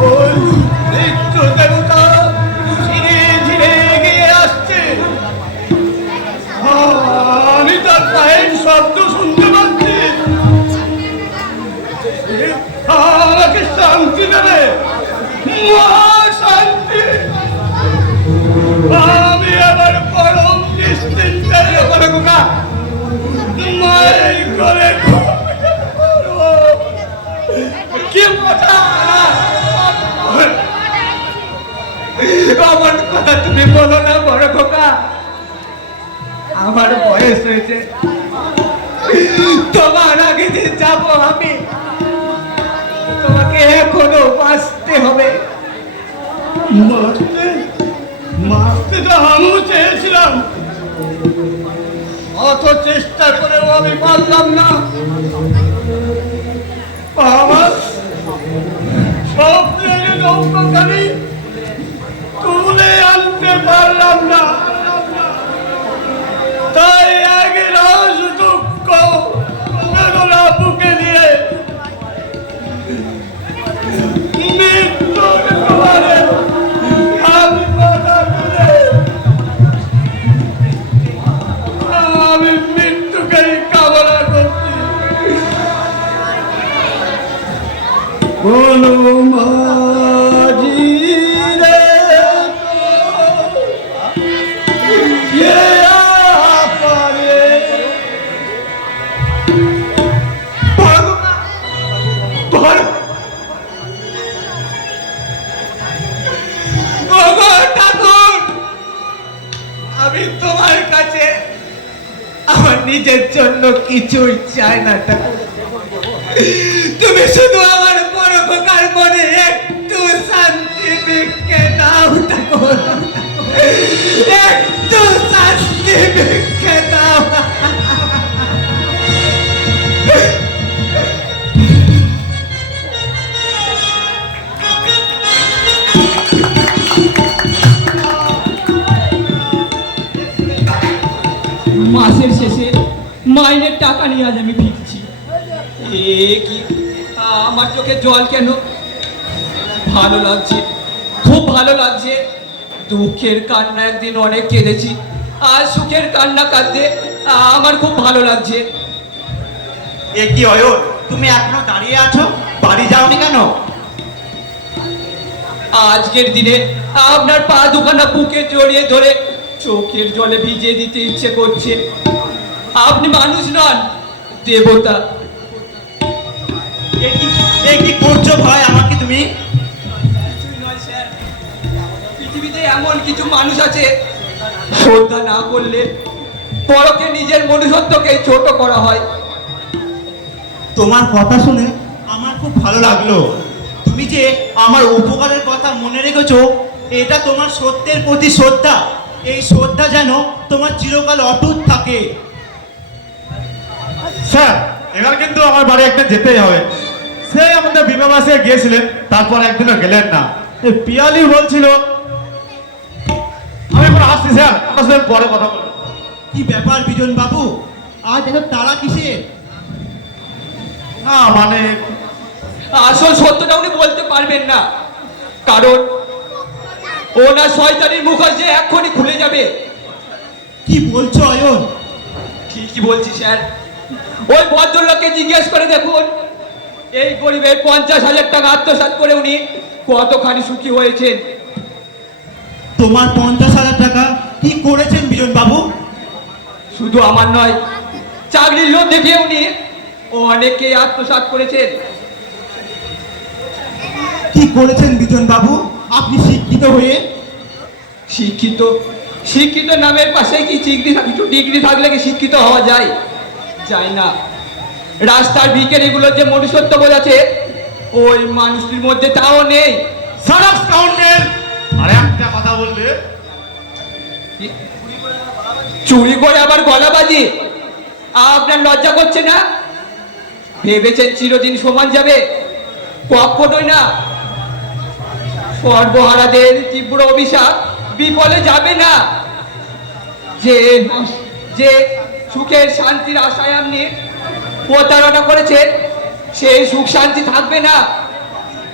ওই মৃত্যু দেবতা ধীরে ধীরে এগিয়ে আসছে। আমি তার পায়ের শব্দ শুনতে পাচ্ছি। আমাকে শান্তি দেবে, মহা শান্তি। আমি আবার পরম নিশ্চিন্তে বড় খোকা, মায়ের করে ঘুমিয়ে পড়ব। কি কথা? আমার কথা তুমি বলো না বড় খোকা। আমার বয়স হয়েছে, তোমার আগে যে যাবো আমি, তোমাকে এখনো বাঁচতে হবে। মারতে মারতে তো আমিও চেয়েছিলাম, অত চেষ্টা করেও আমি পারলাম না। আমার স্বপ্নের নৌকাখানি তুলে আনতে পারলাম না, তাই এক রাজ দুঃখ বেদনা বুকে নিয়ে মৃত্যুর দুয়ারে আমি মাথা তুলে আমি মৃত্যুকেই কামনা করছি। কোনো মাঝি রে কে পারে ওগো ঠাকুর, আমি তোমার কাছে আমার নিজের জন্য কিছুই চাই না ঠাকুর। তুমি শুধু আমার বড় খোকার মনে একটু শান্তি ভিক্ষে দাও ঠাকুর, একটু শান্তি ভিক্ষে দাও। মাসের শেষে মাইনের টাকা নিয়ে আজ আমি ফিরছি। এ কি আমার চোখে জল কেন? ভালো লাগছে, খুব ভালো লাগছে। দুঃখের কান্না একদিন অনেক কেঁদেছি, আর সুখের কান্না কাঁদতে আমার খুব ভালো লাগছে। এ কি অয়ন, তুমি এখনো দাঁড়িয়ে আছো, বাড়ি যাওনি কেন? আজকের দিনে আপনার পা দুখানা বুকে জড়িয়ে ধরে চোখের জলে ভিজিয়ে দিতে ইচ্ছে করছে। আপনি মানুষ নন, দেবতা। এ কি করছো ভাই আমাকে তুমি? কিছুই নয় স্যার, পৃথিবীতে এমন কিছু মানুষ আছে শ্রদ্ধা না করলে পরকে নিজের মনুষ্যত্বকে ছোট করা হয়। তোমার কথা শুনে আমার খুব ভালো লাগলো। তুমি যে আমার উপকারের কথা মনে রেখেছো, এটা তোমার সত্যের প্রতি শ্রদ্ধা। এই শ্রদ্ধা যেন তোমার চিরকাল অটুট থাকে। স্যার, এবার কিন্তু আমার বাড়ি একটা যেতেই হবে। সেই আমাদের বিমা মাসে গিয়েছিলেন, তারপর একদিনও গেলেন না। এই পিয়ালি বলছিল, আমি এবার আসছি স্যার, আপনার সাথে পরে কথা বলবো। কি ব্যাপার বিজন বাবু, আজ এত তাড়া কিসের? না মানে আসল সত্যটা উনি বলতে পারবেন না, কারণ ওনার শয়তানির মুখোশ যে এক্ষুনি খুলে যাবে। কি বলছো অয়ন? ঠিকই বলছি স্যার। ওই ভদ্রলোককে জিজ্ঞেস করে দেখুন, এই গরিবের 50,000 টাকা আত্মসাৎ করে উনি কতখানি সুখী হয়েছেন। তোমার 50,000 টাকা কি করেছেন বিজন বাবু? শুধু আমার নয়, চাকরির লোভ দেখিয়ে উনি অনেকে আত্মসাৎ করেছেন। কি করেছেন বিজন বাবু আপনি শিক্ষিত হয়ে? শিক্ষিত শিক্ষিত নামের পাশে কি কিছু ডিগ্রি থাকলে কি শিক্ষিত হওয়া যায়? যায় না। রাস্তার ভিখারিগুলোর যে মনুষ্যত্ব বোঝাচ্ছে ওই মানুষটির মধ্যে তাও নেই। সারাস কাউন্টের আর একটা কথা বললে চুরি করে আবার গলাবাজি, আপনার লজ্জা করছে না? ভেবেছেন চিরদিন সমান যাবে? কখনোই না। সর্বহারাদের তীব্র অভিশাপ বিফলে যাবে না। যে যে সুখের শান্তির আশায় আপনি প্রতারণা করেছেন, সেই সুখ শান্তি থাকবে না,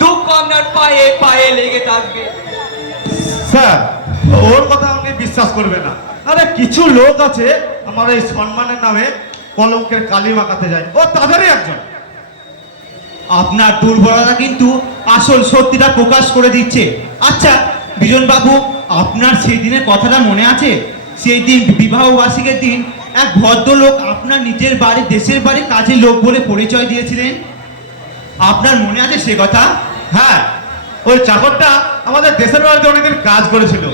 দুঃখ আপনার পায়ে পায়ে লেগে থাকবে। স্যার, ওর কথা আপনি বিশ্বাস করবেন না। আরে কিছু লোক আছে আমার এই সম্মানের নামে কলঙ্কের কালি মাখাতে যায়, ও তাদেরই একজন। আপনার দুর্বলতা কিন্তু আসল সত্যিটা প্রকাশ করে দিচ্ছে। আচ্ছা বিজন বাবু, আপনার সেই দিনের কথাটা মনে আছে? সেই দিন বিবাহ বার্ষিকের দিন এক ভদ্রলোক আপনার নিজের বাড়ি, দেশের বাড়ি কাজের লোক বলে পরিচয় দিয়েছিলেন। আপনার মনে আছে সে কথা? হ্যাঁ, ওই চাকরটা আমাদের দেশের বাড়িতে অনেকদিন কাজ করেছিল।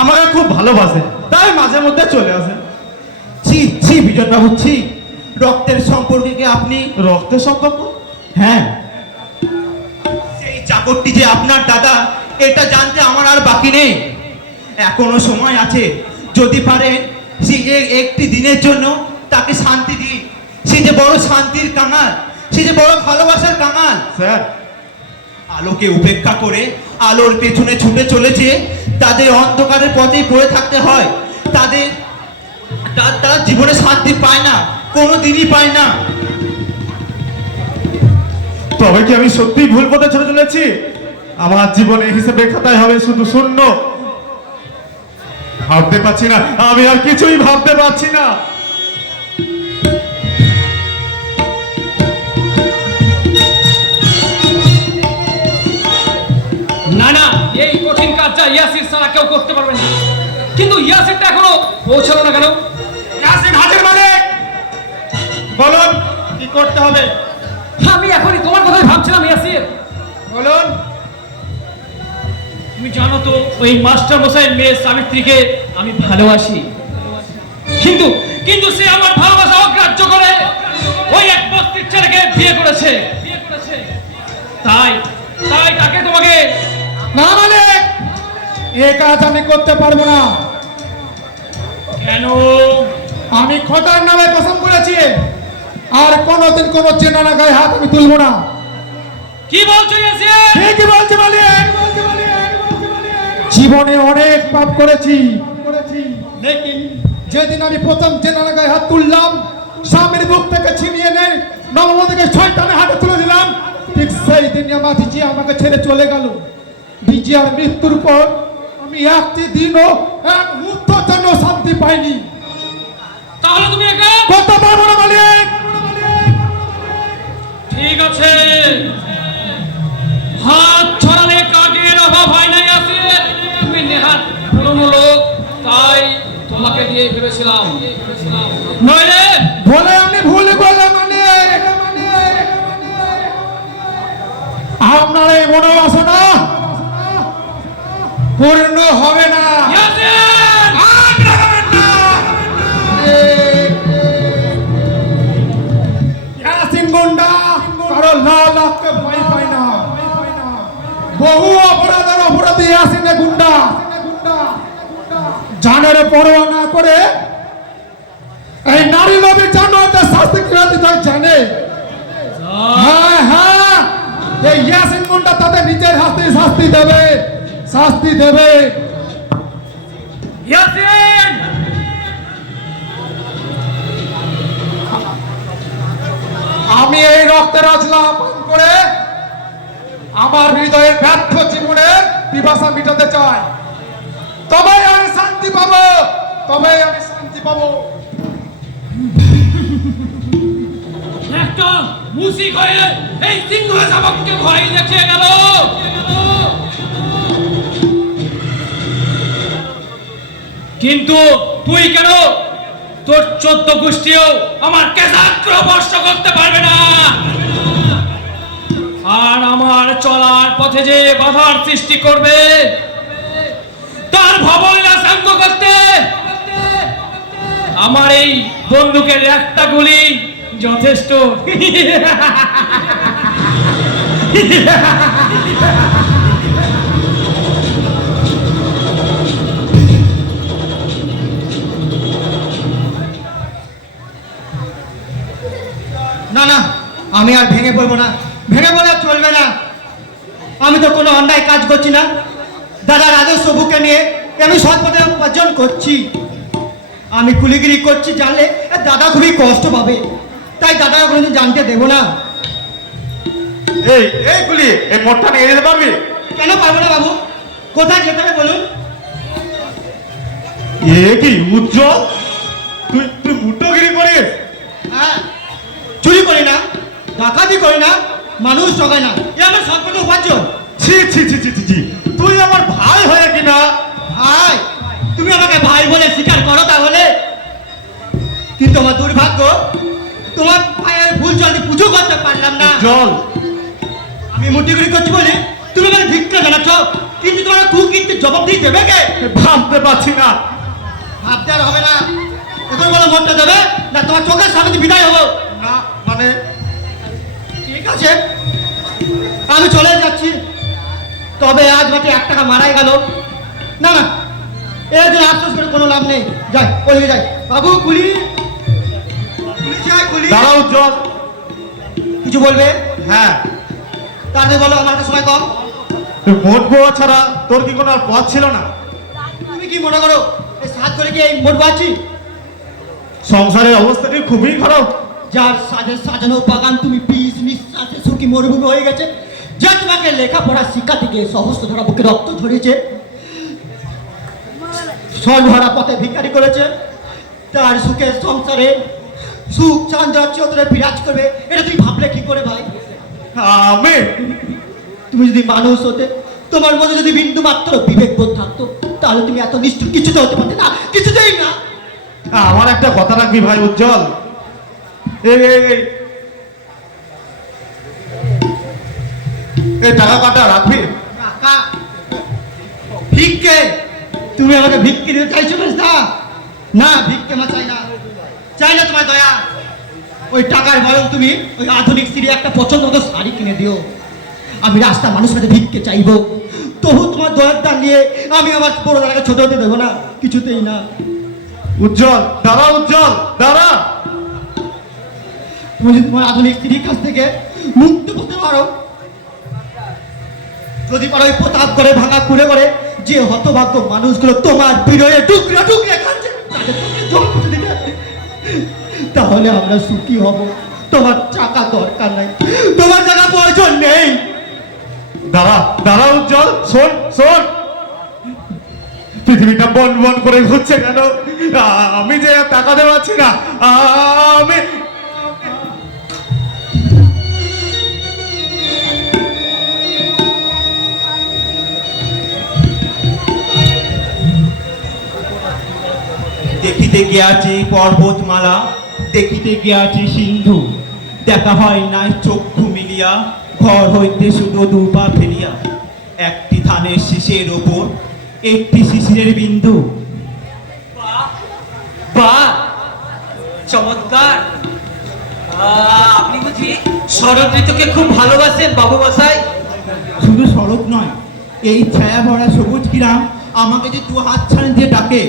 আমাকে খুব ভালোবাসে, তাই মাঝে মধ্যে চলে আসে। ছি ছি বিজনবাবু, ছি! রক্তের সম্পর্কে কি আপনি? রক্তের সম্পর্ক? হ্যাঁ, সেই চাকরটি যে আপনার দাদা, এটা জানতে আমার আর বাকি নেই। এখনো সময় আছে, যদি পারেন সে একটি দিনের জন্য তাকে শান্তি দিন। সে যে বড় শান্তির কাঙাল, সে যে বড় ভালোবাসার কাঙাল। স্যার, আলোকে উপেক্ষা করে আলোর পেছনে ছুটে চলেছে, তাদের অন্ধকারের পথেই পড়ে থাকতে হয়। তারা জীবনে শান্তি পায় না, কোনো দিনই পায় না। তবে কি আমি সত্যিই ভুল পথে চলে চলেছি? আমার জীবনে হিসেবে খাতায় হবে শুধু শূন্য। ভাবতে পারছি না, আমি আর কিছুই ভাবতে পারছি না। না না, এই কঠিন কাজটা ইয়াসির ছাড়া কেউ করতে পারবে না। কিন্তু ইয়াসিরটা এখনো পৌঁছালো না কেন? ইয়াসির হাজির মালিক, বলুন কি করতে হবে? আমি এখনই তোমার কথাই ভাবছিলাম ইয়াসির। বলুন। তুমি জানো তো ওই মাস্টার মশাইয়ের মেয়ে সাবিত্রীকে আমি ভালোবাসি, কিন্তু কিন্তু সে আমার ভালোবাসা অগ্রাহ্য করে ওই এক বস্তির ছেলেকে বিয়ে করেছে। তাই তাই তাকে তোমাকে। না মালিক, এ কাজ আমি করতে পারবো না। কেন? আমি খোদার নামে কসম করেছি, আর কোনোদিন কোনো চেনা না গায়ে হাত আমি তুলবো না। কি বলছো ইয়াসির? ঠিকই বলছি মালিক, জীবনে অনেক পাপ করেছি, লেকিন যেদিন আমি প্রথম চেনা না গায়ে হাত তুললাম, স্বামীর বুক থেকে ছিনিয়ে নেই নবম থেকে শয়তানের হাতে তুলে দিলাম, ঠিক সেই দিনই আমার ভিজি আমাকে ছেড়ে চলে গেল। ভিজিয়ার মৃত্যুর পর আমি একটি দিনও এক মুহূর্ত জন্য শান্তি পাইনি। তাহলে তুমি একা করতে পারবো না মালিক। ঠিক আছে, হাত ছড়ালে কাঠের অভাব হয় না ইয়াসির। তুমি নেহাত পুরনো লোক, তাই তোমাকে দিয়ে ভেবেছিলাম, নইলে বলে আমি ভুল বলে মালিক। আপনার এই মনোবাসনা পূর্ণ হবে না। ইয়াসির! ইয়াসিন গুন্ডা কারো লাখকে ভয় পায় না। বহু অপরাধের অপরাধী ইয়াসিনে গুন্ডা জানের পরোয়া না করে এই নারী লোভী জানোয়ারদের শাস্তি কিভাবে দিতে হয় জানে। হ্যাঁ হ্যাঁ, এই ইয়াসিন গুন্ডা তাদের নিজের হাতে শাস্তি দেবে, শাস্তি দেবে। ইয়াসিন! আমি এই রক্তের রচনা পান করে আমার হৃদয়ের ব্যর্থ জীবনের পিপাসা মিটাতে চাই, তবেই আমি শান্তি পাবো, তবেই আমি শান্তি পাবো। একটা মুসিক হয়ে এই সিংহ শাবককে ভয় দেখিয়ে গেল। কিন্তু তুই কেন? তোর 14 গোষ্ঠীও আমার কেশাগ্র বর্ষ করতে পারবে না। আর আমার চলার পথে যে বাধার সৃষ্টি করবে, তার ভবলীলা শান্ত করতে আমার এই বন্দুকের একটা গুলি যথেষ্ট। না না, আমি আর ভেঙে পড়বো না, ভেঙে পড়লে আর চলবে না। আমি তো কোনো অন্যায় কাজ করছি না, দাদার আদর্শ বুকে নিয়ে আমি সৎ পথে উপার্জন করছি। আমি কুলিগিরি করছি জানলে দাদা খুবই কষ্ট পাবে, তাই দাদা কোনোদিন জানতে দেবো না। এই এই গুলি, এই মোটটা নিয়ে যেতে পারবি? কেন পারবো না বাবু? কোথায় যেতে হবে বলুন? এ কি উজ্জ্বল, তুই তুই মুঠোগিরি করিস? হ্যাঁ, চুরি করি না, ডাকাতি করি না, মানুষ ঠকাই না, এ আমার সৎ পথে উপার্জন। ছি ছি ছি ছি ছি ছি, তুই আমার ভাই হয়ে কিনা ভাই, তুমি আমাকে ভাই বলে স্বীকার করো তাহলে। কিন্তু আমার দুর্ভাগ্য, তোমার ভাইয়ের ভুল জলদি পুজো করতে পারলাম না। জল আমি মুটিগুড়ি করছি বলে তুমি আমাকে ভিক্ষা জানাচ্ছ, কিন্তু তোমার কিন্তু জবাব দিয়ে দেবে কে? ভাবতে পারছি না। ভাবতে আর হবে না, এখন বলো মনটা দেবে না তোমার চোখের সামনে দিয়ে বিদায় হবো? না মানে ঠিক আছে, আমি চলে যাচ্ছি। তবে আজ রাতে 1 টাকা মারাই গেল। না না, এর জন্য আফসোস করে কোনো লাভ নেই। যাই, ওই যাই। বাবু, কুলি কুলি চাই, কুলি। দাঁড়া উজ্জ্বল। কিছু বলবে? হ্যাঁ, তাহলে বলো, আমার হাতে সময় কম। মোট বউয়া ছাড়া তোর কি কোনো আর পথ ছিল না? তুমি কি মনে করো এই সাত করে কি এই মোট বাঁচি? সংসারের অবস্থাটি খুবই খারাপ। যার সাজে সাজানো বাগান তুমি পিস নিঃশ্বাসে সুখী মরুভূমি হয়ে গেছে, যা তোমাকে লেখাপড়া শিক্ষা থেকে সমস্ত ধরা বুকে রক্ত ঝরিয়েছে, সর্বহারা পথে ভিখারি করেছে, তার সুখের সংসারে সুখ চাঞ্চল্য চতুরে বিরাজ করবে, এটা তুমি ভাবলে কি করে ভাই? আমি তুমি যদি মানুষ হতে, তোমার মধ্যে যদি বিন্দু মাত্র বিবেকবোধ থাকতো, তাহলে তুমি এত নিষ্ঠুর কিছুতে হতে পারতে না, কিছুতেই না। আমার একটা কথা রাখবি ভাই উজ্জ্বল। এই টাকা কাটা রাখবি? টাকা? ভিক্ষে? তুমি আমাকে ভিক্ষে দিতে চাইছো না? না, ভিক্ষে মা চাই না, চাই না তোমার দয়া। ওই টাকার বরং তুমি ওই আধুনিক স্ত্রী একটা পছন্দ মতো শাড়ি কিনে দিও। আমি রাস্তা মানুষের কাছে ভিক্ষে চাইবো, তবু তোমার দয়ার দান নিয়ে আমি আমার বড় দাদাকে ছোট হতে দেবো না, কিছুতেই না। উজ্জ্বল দাঁড়া, উজ্জ্বল দাঁড়া। তুমি যদি তোমার আধুনিক স্ত্রীর কাছ থেকে মুক্তি পেতে পারো, যদি পারো ওই প্রতাপ করে ভাঙা কুড়ে করে যে হতভাগ্য মানুষগুলো তোমার বিরয়ে টুকরা টুকরে খাচ্ছে, তাদের তুমি জন্ম দিতে, তাহলে আমরা সুখী হব। তোমার টাকা দরকার নাই, তোমার টাকা প্রয়োজন নেই। দাঁড়া দাঁড়া উজ্জ্বল, শোন শোন। পৃথিবীটা বন বন করে ঘুরছে কেন? আমি যে টাকা দেওয়া পাচ্ছি না। আমি দেখিতে গিয়াছি পর্বতমালা, দেখিতে গিয়াছি সিন্ধু, দেখা হয় নাই চক্ষু মিলিয়া, ঘর হইতে শুধু দুপা ফেলিয়া, একটি ধানের শীষের ওপর একটি শিশিরের বিন্দু। বাহ, চমৎকার। আপনি বুঝি শরৎ ঋতুকে খুব ভালোবাসেন বাবু মশাই? শুধু সড়ক নয়, এই ছায়া ভরা সবুজ গ্রাম আমাকে যে 2 হাত ছাড়ি দিয়ে ডাকে,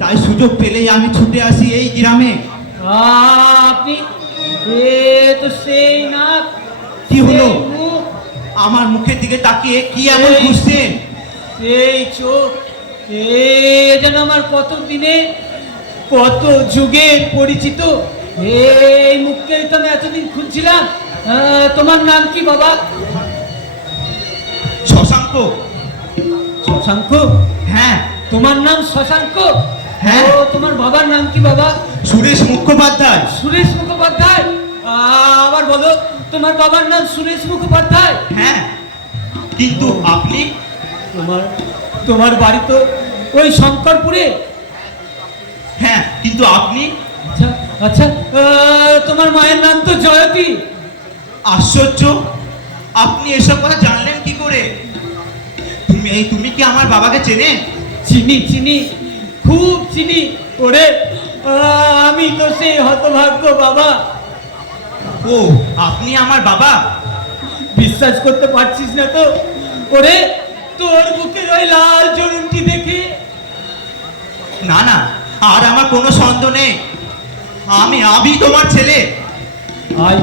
তাই সুযোগ পেলেই আমি ছুটে আসি এই গ্রামে। আপনি তো সেই না, কি হলো? সেই মুখ, আমার মুখের দিকে তাকিয়ে কি এমন খুঁজছেন? সেই চোখ, যেন আমার কত দিনে কত যুগের পরিচিত। এই মুখকেই তো আমি এতদিন খুঁজছিলাম। তোমার নাম কি বাবা? শশাঙ্ক। শশাঙ্ক? হ্যাঁ। তোমার নাম শশাঙ্ক? হ্যাঁ। ও, তোমার বাবার নাম কি বাবা? সুরেশ মুখোপাধ্যায়। সুরেশ মুখোপাধ্যায়? আবার বলো, তোমার বাবার নাম সুরেশ মুখোপাধ্যায়? হ্যাঁ। কিন্তু আপনি? তোমার বাড়ি তো ওই শঙ্করপুরে। হ্যাঁ, কিন্তু আপনি? আচ্ছা আচ্ছা, তোমার মায়ের নাম তো জয়তী। আশ্চর্য, আপনি এসব কথা জানলেন কি করে? তুমি কি আমার বাবাকে চেনেন? চিনি চিনি, খুব চিনি। ওরে, আমি তো সেই হতভাগ্য বাবা। ও, আপনি আমার বাবা? বিশ্বাস করতে পারছিস না তো? ওরে, তোর বুকের ওই লাল জরুনটি দেখে। না না, আর আমার কোনো সন্দেহ নেই, আমি তোমার ছেলে। আয়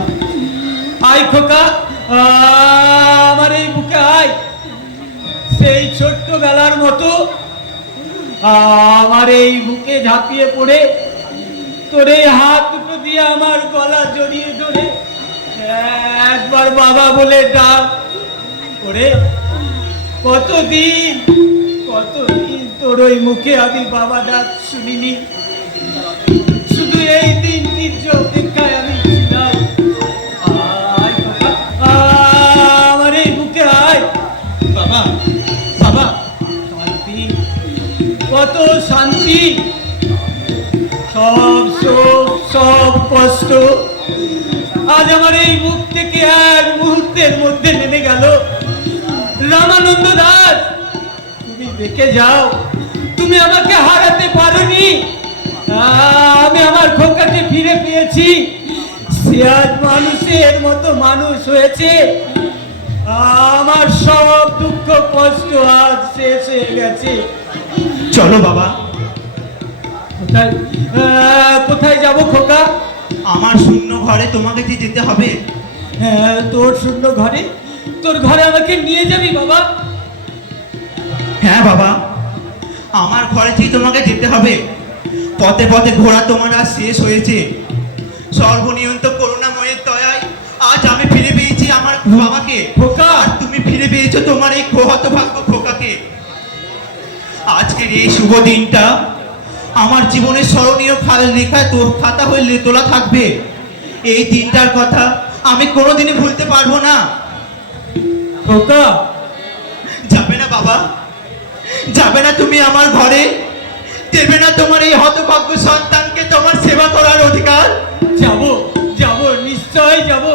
আয় খোকা, আমার এই বুকে আয়। সেই ছোট্টবেলার মতো আমার এই বুকে ঝাঁপিয়ে পড়ে তোর এই হাত দুটো দিয়ে আমার গলা জড়িয়ে ধরে একবার বাবা বলে ডাক। ওরে, কতদিন তোর ওই মুখে আমি বাবা ডাক শুনিনি। শুধু এই দিনটির যে অপেক্ষায় আমি ছিলাম। আয় বাবা, আমার এই বুকে আয়। বাবা, শান্তি, সব শোক, সব কষ্ট আজ আমার এই মুখ থেকে এক মুহূর্তের মধ্যে নেমে গেল। রামানন্দ দাস, তুমি দেখে যাও, তুমি আমাকে হারাতে পারোনি। আমি আমার খোকাকে ফিরে পেয়েছি। সে আজ মানুষের মতো মানুষ হয়েছে। আমার সব দুঃখ কষ্ট আজ শেষ হয়ে গেছে। চলো বাবা, কোথায় কোথায় যাব খোকা? আমার শূন্য ঘরে তোমাকে যে যেতে হবে। হ্যাঁ, তোর শূন্য ঘরে? তোর ঘরে আমাকে নিয়ে যাবি বাবা? হ্যাঁ বাবা, আমার ঘরে যেই তোমাকে যেতে হবে। পথে পথে ঘোরা তোমার আজ শেষ হয়েছে। সর্বনিয়ন্ত করুণাময়ের দয়ায় আজ আমি ফিরে পেয়েছি আমার বাবাকে। খোকা! আর তুমি ফিরে পেয়েছো তোমার এই হতভাগ্য খোকাকে। আজকের এই শুভ দিনটা আমার জীবনের স্মরণীয় লেখায় খাতা হয়ে তোলা থাকবে। এই দিনটার কথা আমি কোনোদিনই ভুলতে পারবো না। খোকা, যাবে না বাবা? যাবে না তুমি আমার ঘরে? দেবে না তোমার এই হতভাগ্য সন্তানকে তোমার সেবা করার অধিকার? যাব যাব, নিশ্চয় যাব।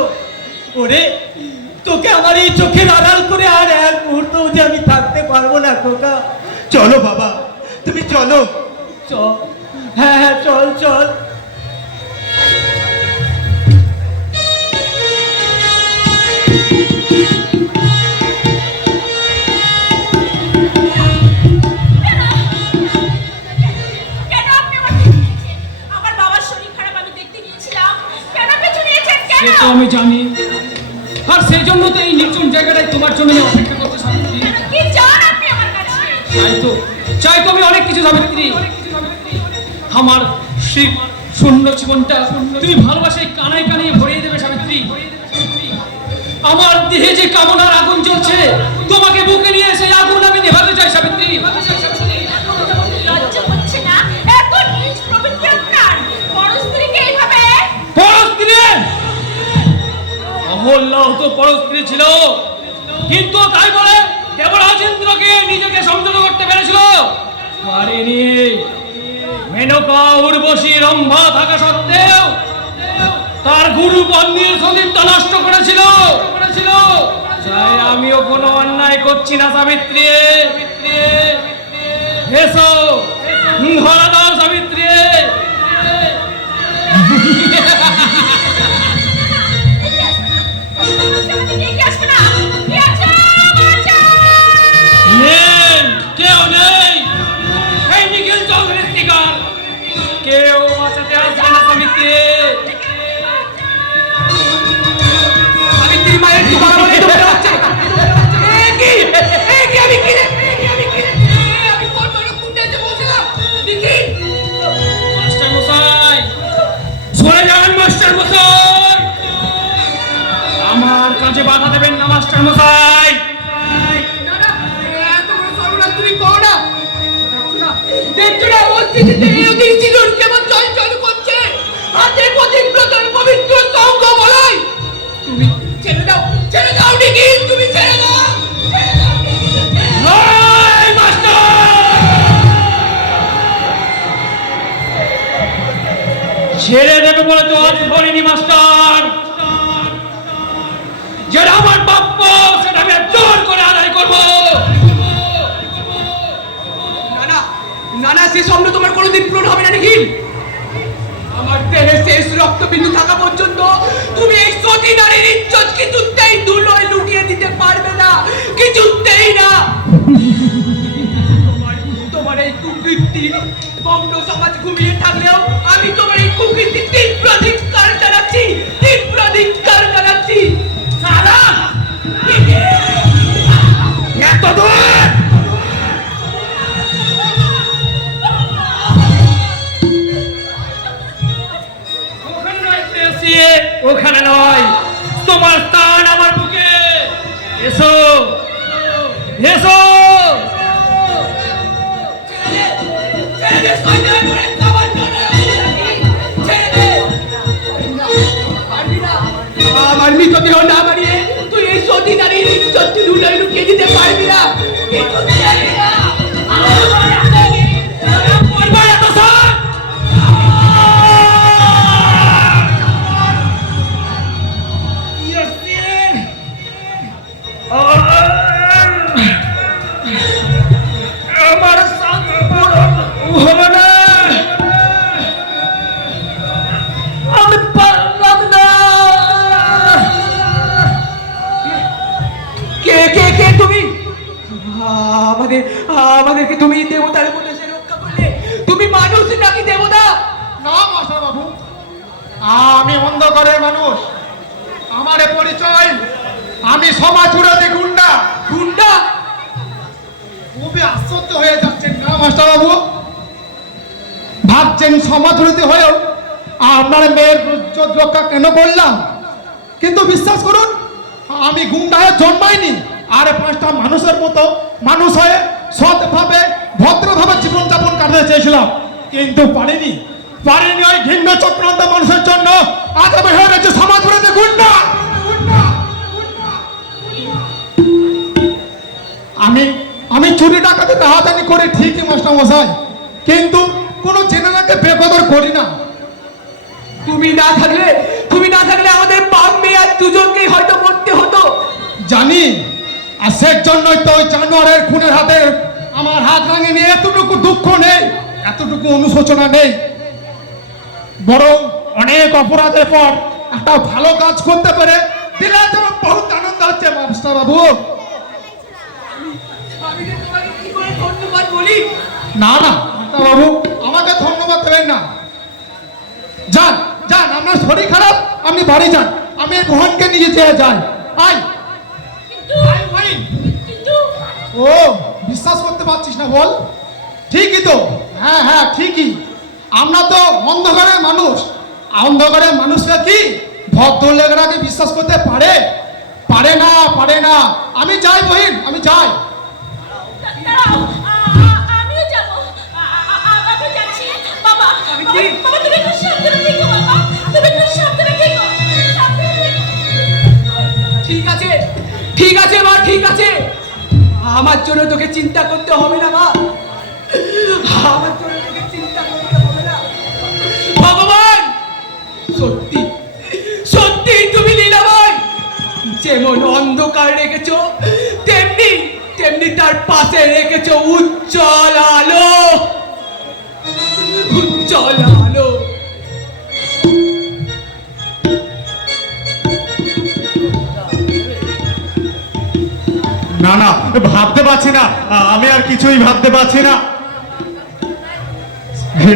ওরে, তোকে আমার এই চোখের আড়াল করে আর এক মুহূর্ত যে আমি থাকতে পারবো না খোকা। চলো বাবা, তুমি চলো। চল, হ্যাঁ হ্যাঁ, চল চল। কেন আপনি আমার পেছনে নিয়েছেন? আমার বাবার শরীর খারাপ, আমি দেখতে গিয়েছিলাম। কেন পেছনে নিয়েছেন? সে কেন? তো আমি জানি, আর সেই জন্য তো এই নির্জন জায়গাটায় তোমার জন্য আমি অপেক্ষা করতে সাবিত্রী। কি চান আপনি আমার কাছে? চাই তো আমি অনেক কিছু সাবিত্রী। আমার সেই শূন্য জীবনটা তুমি ভালোবাসায় কানায় কানায় ভরিয়ে দেবে সাবিত্রী। আমার দেহে যে কামনার আগুন জ্বলছে, তোমাকে বুকে নিয়ে সেই আগুন আমি নেভাতে চাই সাবিত্রী। লজ্জা হচ্ছে না? এত নিজ প্রবৃত্তি আপনার? পরস্ত্রীকে এইভাবে? পরস্ত্রী? অহল্যাও তো পরস্ত্রী ছিল, কিন্তু তাই বলে কেবল রাজেন্দ্রকে নিজেকে সংযত করতে পেরেছিল? পারেনি। মেনকা, উর্বশী, রম্ভা থাকা সত্ত্বেও তার গুরু বন্দির সতীত্ব নষ্ট করেছিল। তাই আমিও কোনো অন্যায় করছি না সাবিত্রী। এসো, ধরা দাও সাবিত্রী। আমাকে নিয়ে কি আসবে না? কি আছে? বাঁচাও! নেই, কেউ নেই। এই নিখিল চৌধুরীর শিকার কেউ বাঁচাতে আসবে না সাবিত্রী। সাবিত্রী মায়ের কি বাড়াবাড়ি তো মনে হচ্ছে। আমি কি রে? আমি কোন বড় কুণ্ডেতে বসলাম? নিখিল! মাস্টার মশাই, সরে যান মাস্টার মশাই। আমার কাছে বাধা দেবেন না মাস্টার মশাই। দেখছো না ওর দিদিতে এই সিঁদুর কেমন চল করছে? হাতে পবিত্রতার পবিত্র সঙ্গ বলাই। তুমি ছেড়ে দাও নিখিল, তুমি ছেড়ে দাও। এই মাস্টার! ছেড়ে দেবে বলে তো আজ বলিনি মাস্টার। যেটা আমার প্রাপ্য সেটা আমি জোর করে আদায় করবো। না, সে স্বপ্ন তোমার কোনোদিন পূরণ হবে না নিখিল। আমার দেহে শেষ রক্তবিন্দু থাকা পর্যন্ত তুমি এই সতী নারীর ইজ্জত কিছুতেই ধুলোয় লুটিয়ে দিতে পারবে না, কিছুতেই না। তোমার এই কুকীর্তির বঙ্গ সমাজ ঘুমিয়ে থাকলেও আমি তোমার এই কুকীর্তির তীব্র ধিক্কার জানাচ্ছি। সারা এত দূর ওখানে নয়, তোমার স্থান আমার বুকে। এসো, এসো। আমার মৃতদেহ না বাড়িয়ে তুই এই সতী নারীর ইজ্জত ধুলোয় লুকিয়ে দিতে পারবি না। আমার সাথ পূরণ হলো না, আমি পারলাম না। কে কে কে তুমি? আমাদেরকে তুমি দেবতার মতো সে রক্ষা করলে। তুমি মানুষ নাকি দেবতা? না মাস্টার বাবু, আমি অন্ধকারের মানুষ। আমার এ পরিচয়, আমি সমাজ বিরোধী গুন্ডা। গুন্ডা? খুবই আশ্চর্য হয়ে যাচ্ছেন না মাস্টার বাবু? ভাবছেন সমাজ বিরোধী হয়েও আপনার মেয়ের ইজ্জত রক্ষা কেন করলাম? কিন্তু বিশ্বাস করুন, আমি গুন্ডা হয়ে জন্মাইনি। আর 5টা মানুষের মতো মানুষ হয়ে সৎভাবে ভদ্রভাবে জীবনযাপন কাটাতে চেয়েছিলাম, কিন্তু পারিনি। ওই ঘৃণ্য চক্রান্ত মানুষের জন্য আজ আমি হয়ে গেছি সমাজ বিরোধী গুন্ডা। আমি চুরি ডাকাতি রাহাজানি করে ঠিকই মাস্টার মশাই, কিন্তু কোনো জেনে নাকে বেকদর করি না। তুমি না থাকলে আমাদের বাপ মেয়ে আর দুজনকেই হয়তো মরতে হতো। জানি, আর সেই জন্যই তো ওই জানোয়ারের খুনের হাতে আমার হাত ভাঙে নিয়ে এতটুকু দুঃখ নেই, এতটুকু অনুশোচনা নেই। বরং অনেক অপরাধের পর একটা ভালো কাজ করতে পেরে দিলে আমার বহুত আনন্দ হচ্ছে মাস্টার বাবু। আমি যে তোমাকে কি করে ধন্যবাদ বলি? না না মাস্টার বাবু, আমাকে ধন্যবাদ দেবেন না। যান যান, আপনার শরীর খারাপ, আপনি বাড়ি যান। আমি এই মোহনকে নিয়ে যেয়ে যাই। আয় আয় ভাই। ও, বিশ্বাস করতে পারছিস না বল? ঠিকই তো, হ্যাঁ হ্যাঁ ঠিকই। আমরা তো অন্ধকারের মানুষ। অন্ধকারের মানুষরা কি ভদ্রলোকেরাকে বিশ্বাস করতে পারে? পারে না। আমি যাই বহিন, আমি যাই। দাঁড়াও, আমিও যাবো। আমি যাচ্ছি। বাবা, বাবা তুমি একটু সাবধানে থেকো বাবা, তুমি একটু সাবধানে থেকো। ঠিক আছে মা, ঠিক আছে। আমার জন্য তোকে চিন্তা করতে হবে না মা, আমার জন্য তোকে চিন্তা করতে হবে না। ভগবান, সত্যি তুমি লীলাময়। যেমন অন্ধকার রেখেছো, তেমনি তার পাশে রেখেছো উজ্জ্বল আলো। না না, ভাবতে পারছি না, আমি আর কিছুই ভাবতে পারছি না।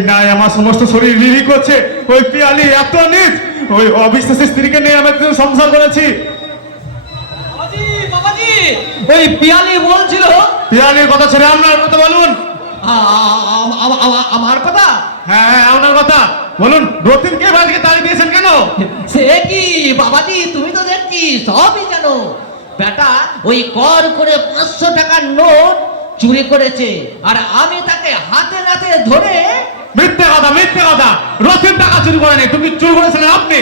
না, আমার সমস্ত শরীর রিরি করছে। ওই পিয়ালি এত নিজ, ওই অবিশ্বাসী স্ত্রীকে নিয়ে আমি একদিন সংসার করেছি। বাবাজি, ওই পিয়ালি বলছিল। পিয়ালির কথা ছেড়ে আপনার কথা বলুন। আমার কথা? হ্যাঁ, আপনার কথা বলুন। রতিনকে বাড়িকে তাড়িয়ে দিয়েছেন কেন? সে কি বাবাজি, তুমি তো দেখছি সবই জানো। বেটা ওই কর করে 500 টাকার নোট চুরি করেছে, আর আমি তাকে হাতে নাতে ধরে। মিথ্যে কথা। রতিন টাকা চুরি করেনি, তুমি চুরি করেছিলেন আপনি।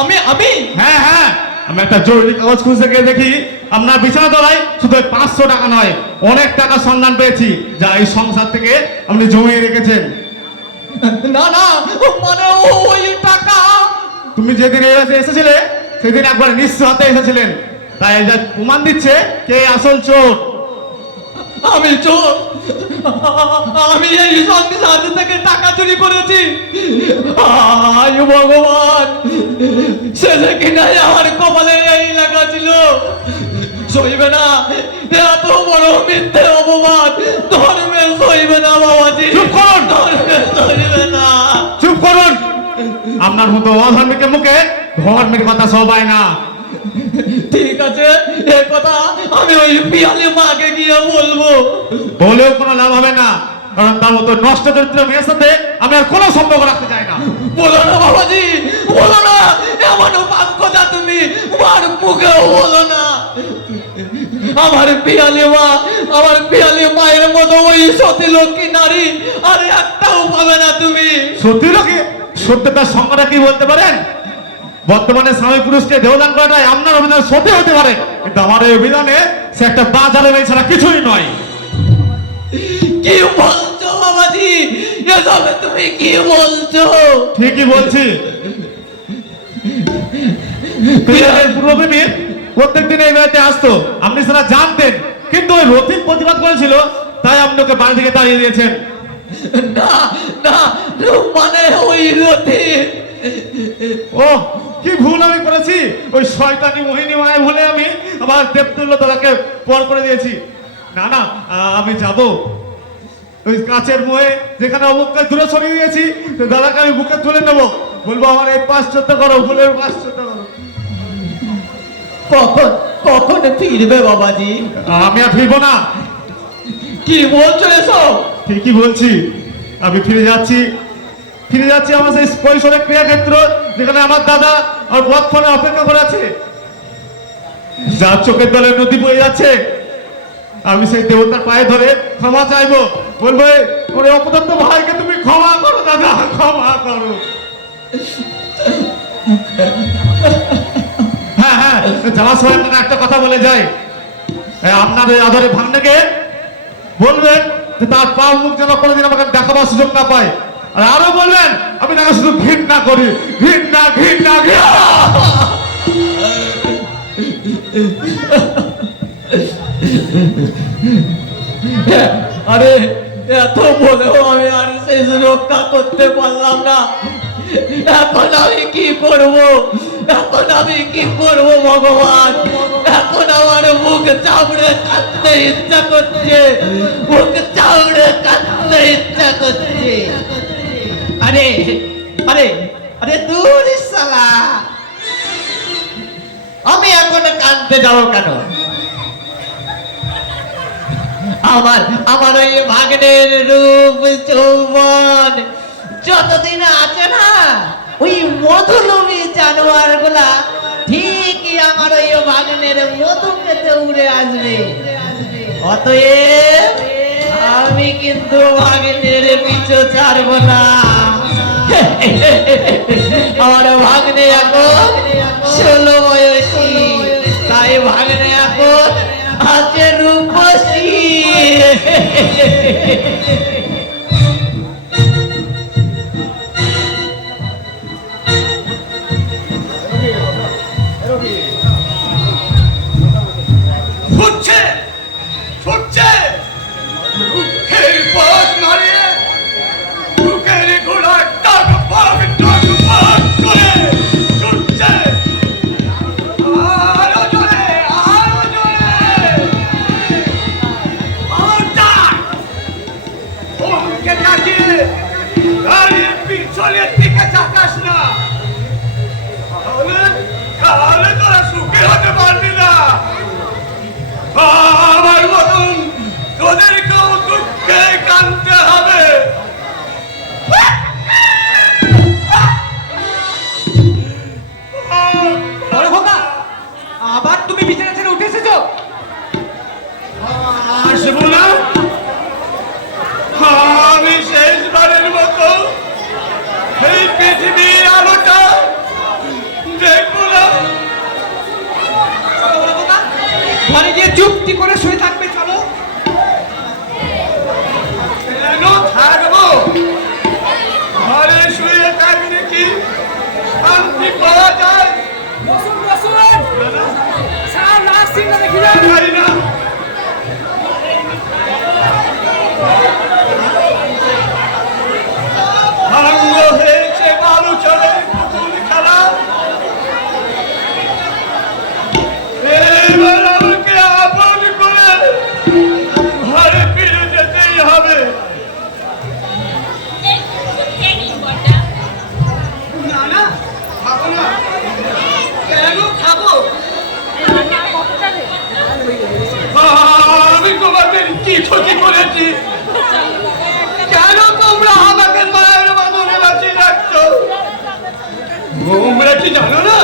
আমি হ্যাঁ, আমি একটা জরুরি কাগজ খুঁজতে গিয়ে দেখি আপনার বিছানা তলায় শুধু 500 টাকা নয়, অনেক টাকা সন্ধান পেয়েছি, যা এই সংসার থেকে আপনি জমিয়ে রেখেছেন। না মানে ওই টাকা। তুমি যেদিন এই বাড়িতে এসেছিলে সেদিন একবার নিঃস্ব হাতে এসেছিলেন, তাই যা প্রমাণ দিচ্ছে কে আসল চোর। আমি চোর? আমি এই সংসার থেকে টাকা চুরি করেছি? আয় ভগবান, শেষে কিনা আমার কপালে এই লেখা ছিল। সইবে না, এত বড় মিথ্যে অপবাদ ধর্মে সইবে না বাবাজি। চুপ করুন, ধর্মে সইবে না। চুপ করুন। আপনার মতো অধর্মীকে মুখে ধর্মের কথা সবাই না। ঠিক আছে, এ কথা আমি ওই পিয়ালি মাকে গিয়ে বলবো। বলেও কোনো লাভ হবে না, কারণ তার মতো নষ্ট চরিত্র মেয়ের সাথে আমি আর কোনো সম্পর্ক রাখতে চাই না। বলো না বাবাজি, বলো না, এমন পাপ কথা তুমি মার মুখেও বলো না। আমার পিয়ালি মায়ের মতো ওই সতী লক্ষ্মী নারী আর একটাও পাবে না তুমি। সত্যি লোকে সত্যতার সংজ্ঞাটা কি বলতে পারেন? বর্তমানে স্বামী পুরুষকে দেহদান করাটাই আপনার অভিধান সত্যি হতে পারে, কিন্তু আমার এই অভিধানে সে একটা বাজারে মেয়ে ছাড়া কিছুই নয়। কি বলছো বাবাজি, এসবে তুমি কি বলছো? ঠিকই বলছি। পিয়ালের পূর্বপ্রেমী প্রত্যেকদিন এই বাড়িতে আসতো, আপনি সেটা জানতেন, কিন্তু ওই রতিম প্রতিবাদ করেছিল, তাই আপনি ওকে বাড়ি থেকে তাড়িয়ে দিয়েছেন। না না, মানে ওই রতিম। ও কি ভুল আমি করেছি, ওই শয়তানি মোহিনী মায়া ভুলে আমি আমার দেবতুল্য দাদাকে পর করে দিয়েছি। না না, আমি যাব ওই কাছের মোহে যেখানে অমুককে দূরে সরিয়ে দিয়েছি, দাদাকে আমি বুকে তুলে নেবো, বলবো আমার এই পাশ্চাত্য করো, ভুলের পাশ্চাত্য করো। কখন কখন ফিরবে বাবাজি? আমি আর ফিরবো না। কি বলছো এসব? ঠিকই বলছি, আমি ফিরে যাচ্ছি আমার সেই কৈশোরের ক্রিয়াক্ষেত্র, যেখানে আমার দাদা আর বৎফলে অপেক্ষা করে আছে। যার চোখের দলে নদী বয়ে যাচ্ছে, আমি সেই দেবতার পায়ে ধরে ক্ষমা চাইবো, বলবো ওরে অপদত্ত ভাইকে তুমি ক্ষমা করো দাদা, ক্ষমা করো। হ্যাঁ হ্যাঁ, যাওয়ার সময় আপনাকে একটা কথা বলে যাই, আপনার ওই আদরে ভাগ্নেকে বলবেন যে তার পা মুখ যেন কোনোদিন আমাকে দেখাবার সুযোগ না পায়, আর আরো বলবেন আমি তাকে শুধু ঘৃণা করি, ঘৃণা ঘৃণা ঘৃণা। আরে এত বলেও আমি আর শেষ রক্ষা করতে পারলাম না। এখন আমি কি করব? এখন আমি কি করব ভগবান? এখন আমার মুখ চামড়ে কাঁদতে ইচ্ছা করছে, মুখ চামড়ে কাঁদতে ইচ্ছা করছে। আরে আরে আরে দূর শালা, আমি এখন কাঁদতে যাবো কেন? আমার আমার ওই ভাগ্নের রূপ যৌবন যতদিন আছে না, ওই মধুলোভী জানোয়ার গুলা ঠিকই আমার ওই ভাগ্নের মধু খেতে উড়ে আসবে। অতএব আমি কিন্তু ভাগ্নের পিছু ছাড়বো না। আমার ভাগ্নে এখন 16 বয়সী, তাই ভাগ্নে এখন আছে রূপসী। ফুটছে ফুটছে বুকের পথ মারিয়ে, বুকের ঘোড়া টাক পাক করে ছুটছে। আরো জোরে, আরো জোরে। ওকে তাকিয়ে গাড়ির পিছনের দিকে তাকাস না, তাহলে তোরা সুখী হতে পারবি না। আমার মতন তোদেরকেও দুঃখে কাঁদতে হবে। বড় খোকা, আবার তুমি বিছানা ছেড়ে উঠে এসেছো? আসবো না, আমি শেষবারের মতো এই পৃথিবীর আলোটা দেখবো না। বড় খোকা, ঘরে গিয়ে চুপটি করে শুয়ে থাকবে, চলো। কেন থাকবো? ঘরে শুয়ে থাকলে কি শান্তি পাওয়া যায়? জানি না। ভাঙ্গ হয়েছে বালু চলে পুতুল খেলা। এবার আমাকে আপন করে ঘরে ফিরে যেতেই হবে। না না, খাবো না। কেন খাবো? আমি তোমাদের কি ক্ষতি করেছি? কেন তোমরা আমাকে মায়ের বাবনে বাঁচিয়ে রাখছো? তোমরা কি জানো না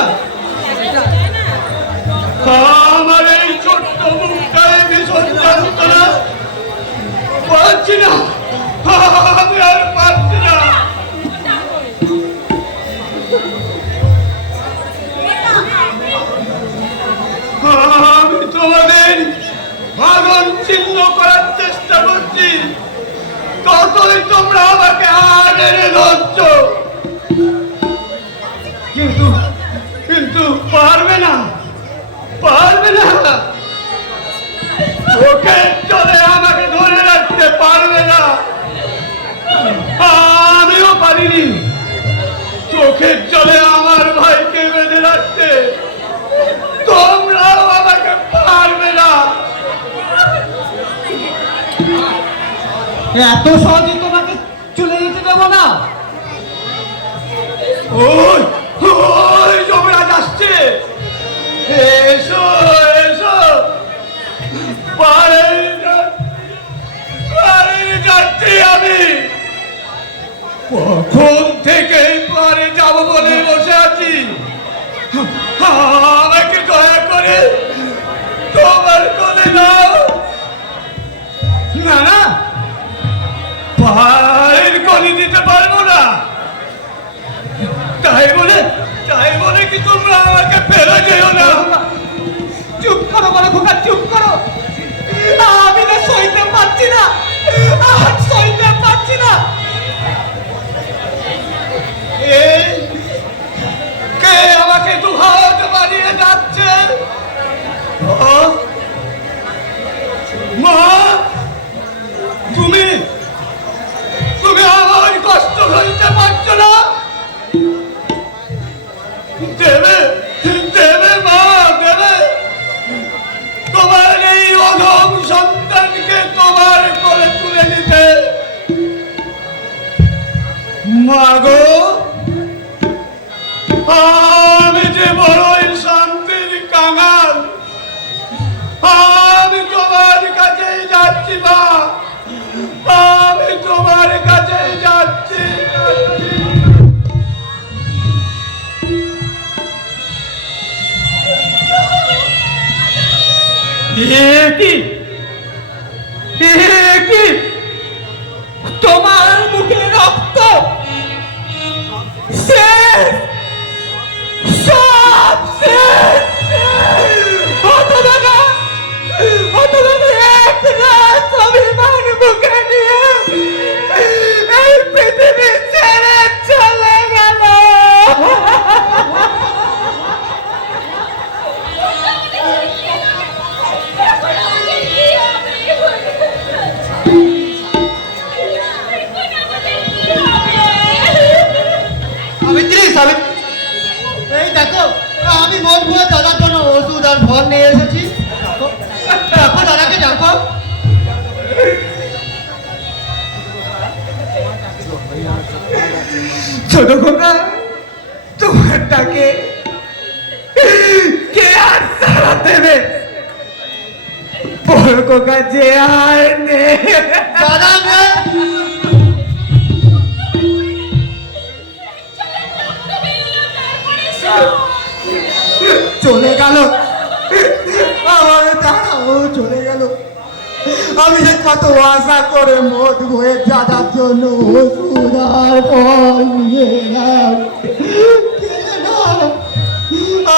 আমার এই ছোট্ট মুখটায় ভীষণ যন্ত্রণা? পারছি না, আমি আর পারছি না। আমি তোমাদের ভাগন ছিন্ন করার চেষ্টা করছি, ততই তোমরা আমাকে আর এনে ধরছ। কিন্তু কিন্তু পারবে না, পারবে না, চোখের জলে আমাকে ধরে রাখতে পারবে না। আমিও পারিনি চোখের জলে আমার ভাইকে বেঁধে রাখতে, তোমরাও আমাকে পারবে না। এত সহজে তোমাকে চলে যেতে দেবো না। ওই ওই যমরাজ আসছে, এসো এসো, পারে যাচ্ছি আমি। কখন থেকে পারে যাব বলে বসে আছি, আমাকে দয়া করে তোমার কোলে নাও। না না, পায়ের কলি দিতে পারবো না। তাই বলে কি তোমরা আমাকে ফেলে যেও না? চুপ করো বড় খোকা, চুপ করো। আমি না সইতে পারছি না, আর সইতে পারছি না। এই কে আমাকে দু হাত বাড়িয়ে যাচ্ছে? ও, মা, তুমি আমার কষ্ট সইতে পারছো না? দেবে দেবে মা, দেবে। তোমার এই অধম সন্তানকে তোমার কোলে তুলে নিতে। মাগো, আমি যে বড়ই শান্তির কাঙাল, আমি তোমার কাছেই যাচ্ছি মা, আমি তোমার কাছেই যাচ্ছি। কি তোমার মুখে রক্ত, শেষ, সব শেষ। হতভাগা, এক রাত অভিমান বুকে নিয়ে এই পৃথিবী ছেড়ে চলে গেল। এই দেখো, আমি বলবো দাদার জন্য ওষুধ আর ফল নিয়ে এসেছি। দেখো দাদাকে দেখো। ছোট খোকা, তোমার ডাকে কে আর সাড়া দেবে? বড় খোকা যে আর নেই। দাদা মেয়ে চলে গেল, আমার দাদাও চলে গেল। আমি যে কত আশা করে মদ হয়ে দাদার জন্য ওষুধ আর ফল নিয়ে এলাম। কেনে না,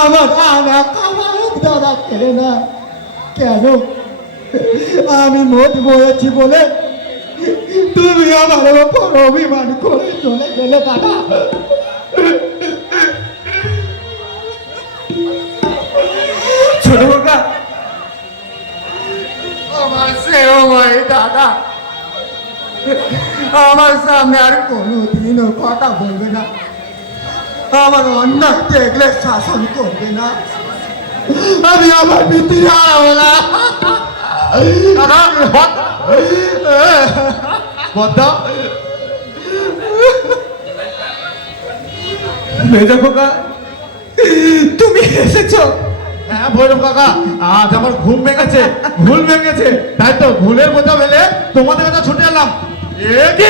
আমার আনা খাবার দাদা কেনে না কেন? আমি মদ বয়েছি বলে তুমি আমার ওপর অভিমান করে চলে গেলে দাদা। ছোট খোকা, আমার সেরময় দাদা আমার সামনে আর কোনোদিনও কথা বলবে না, আমার অন্যায় দেখলে শাসন করবে না, আমি আমার ভীতি হারাবো না। মেজ খোকা, তুমি এসেছো? হ্যাঁ ভৈরব কাকা, আজ আমার ঘুম ভেঙেছে, ভুল ভেঙেছে, তাই তো ভুলের বোঝা ফেলে তোমাদের কাছে ছুটে এলাম। এ কি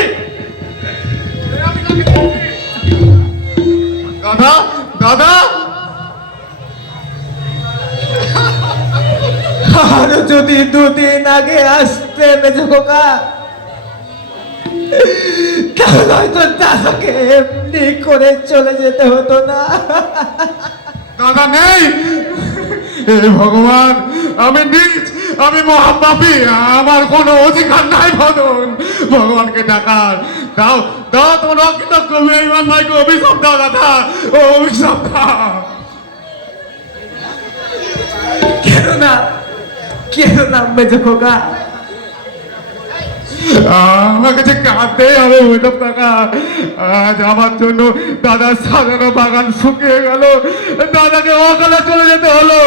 দাদা, দাদা, আর যদি দুদিন আগে আসতে মেজ খোকা, তাহলে হয়তো দাদাকে এমনি করে চলে যেতে হতো না। দাদা নেই। হে ভগবান, আমি নিজ, আমি মহাপাপী, আমার কোনো অধিকার নাই মদন। ভগবানকে ডাকার দাও, দাও তোমার অকৃতজ্ঞ বেঈমান ভাইকে অভিশাপ দাও দাদা, ও অভিশাপ দাও। কেঁদো না মেজো খোকা। আমার কাছে কাঁদতে হবে ওইসব টাকা। আজ আমার জন্য দাদার সাজানো বাগান শুকিয়ে গেল, দাদাকে অকালে চলে যেতে হলো।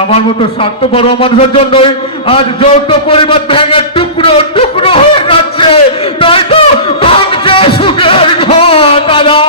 আমার মতো স্বার্থপর মানুষের জন্যই আজ যৌথ পরিবার ভেঙে টুকরো টুকরো হয়ে যাচ্ছে, তাই তো ভাঙছে সুখের ঘর দাদা।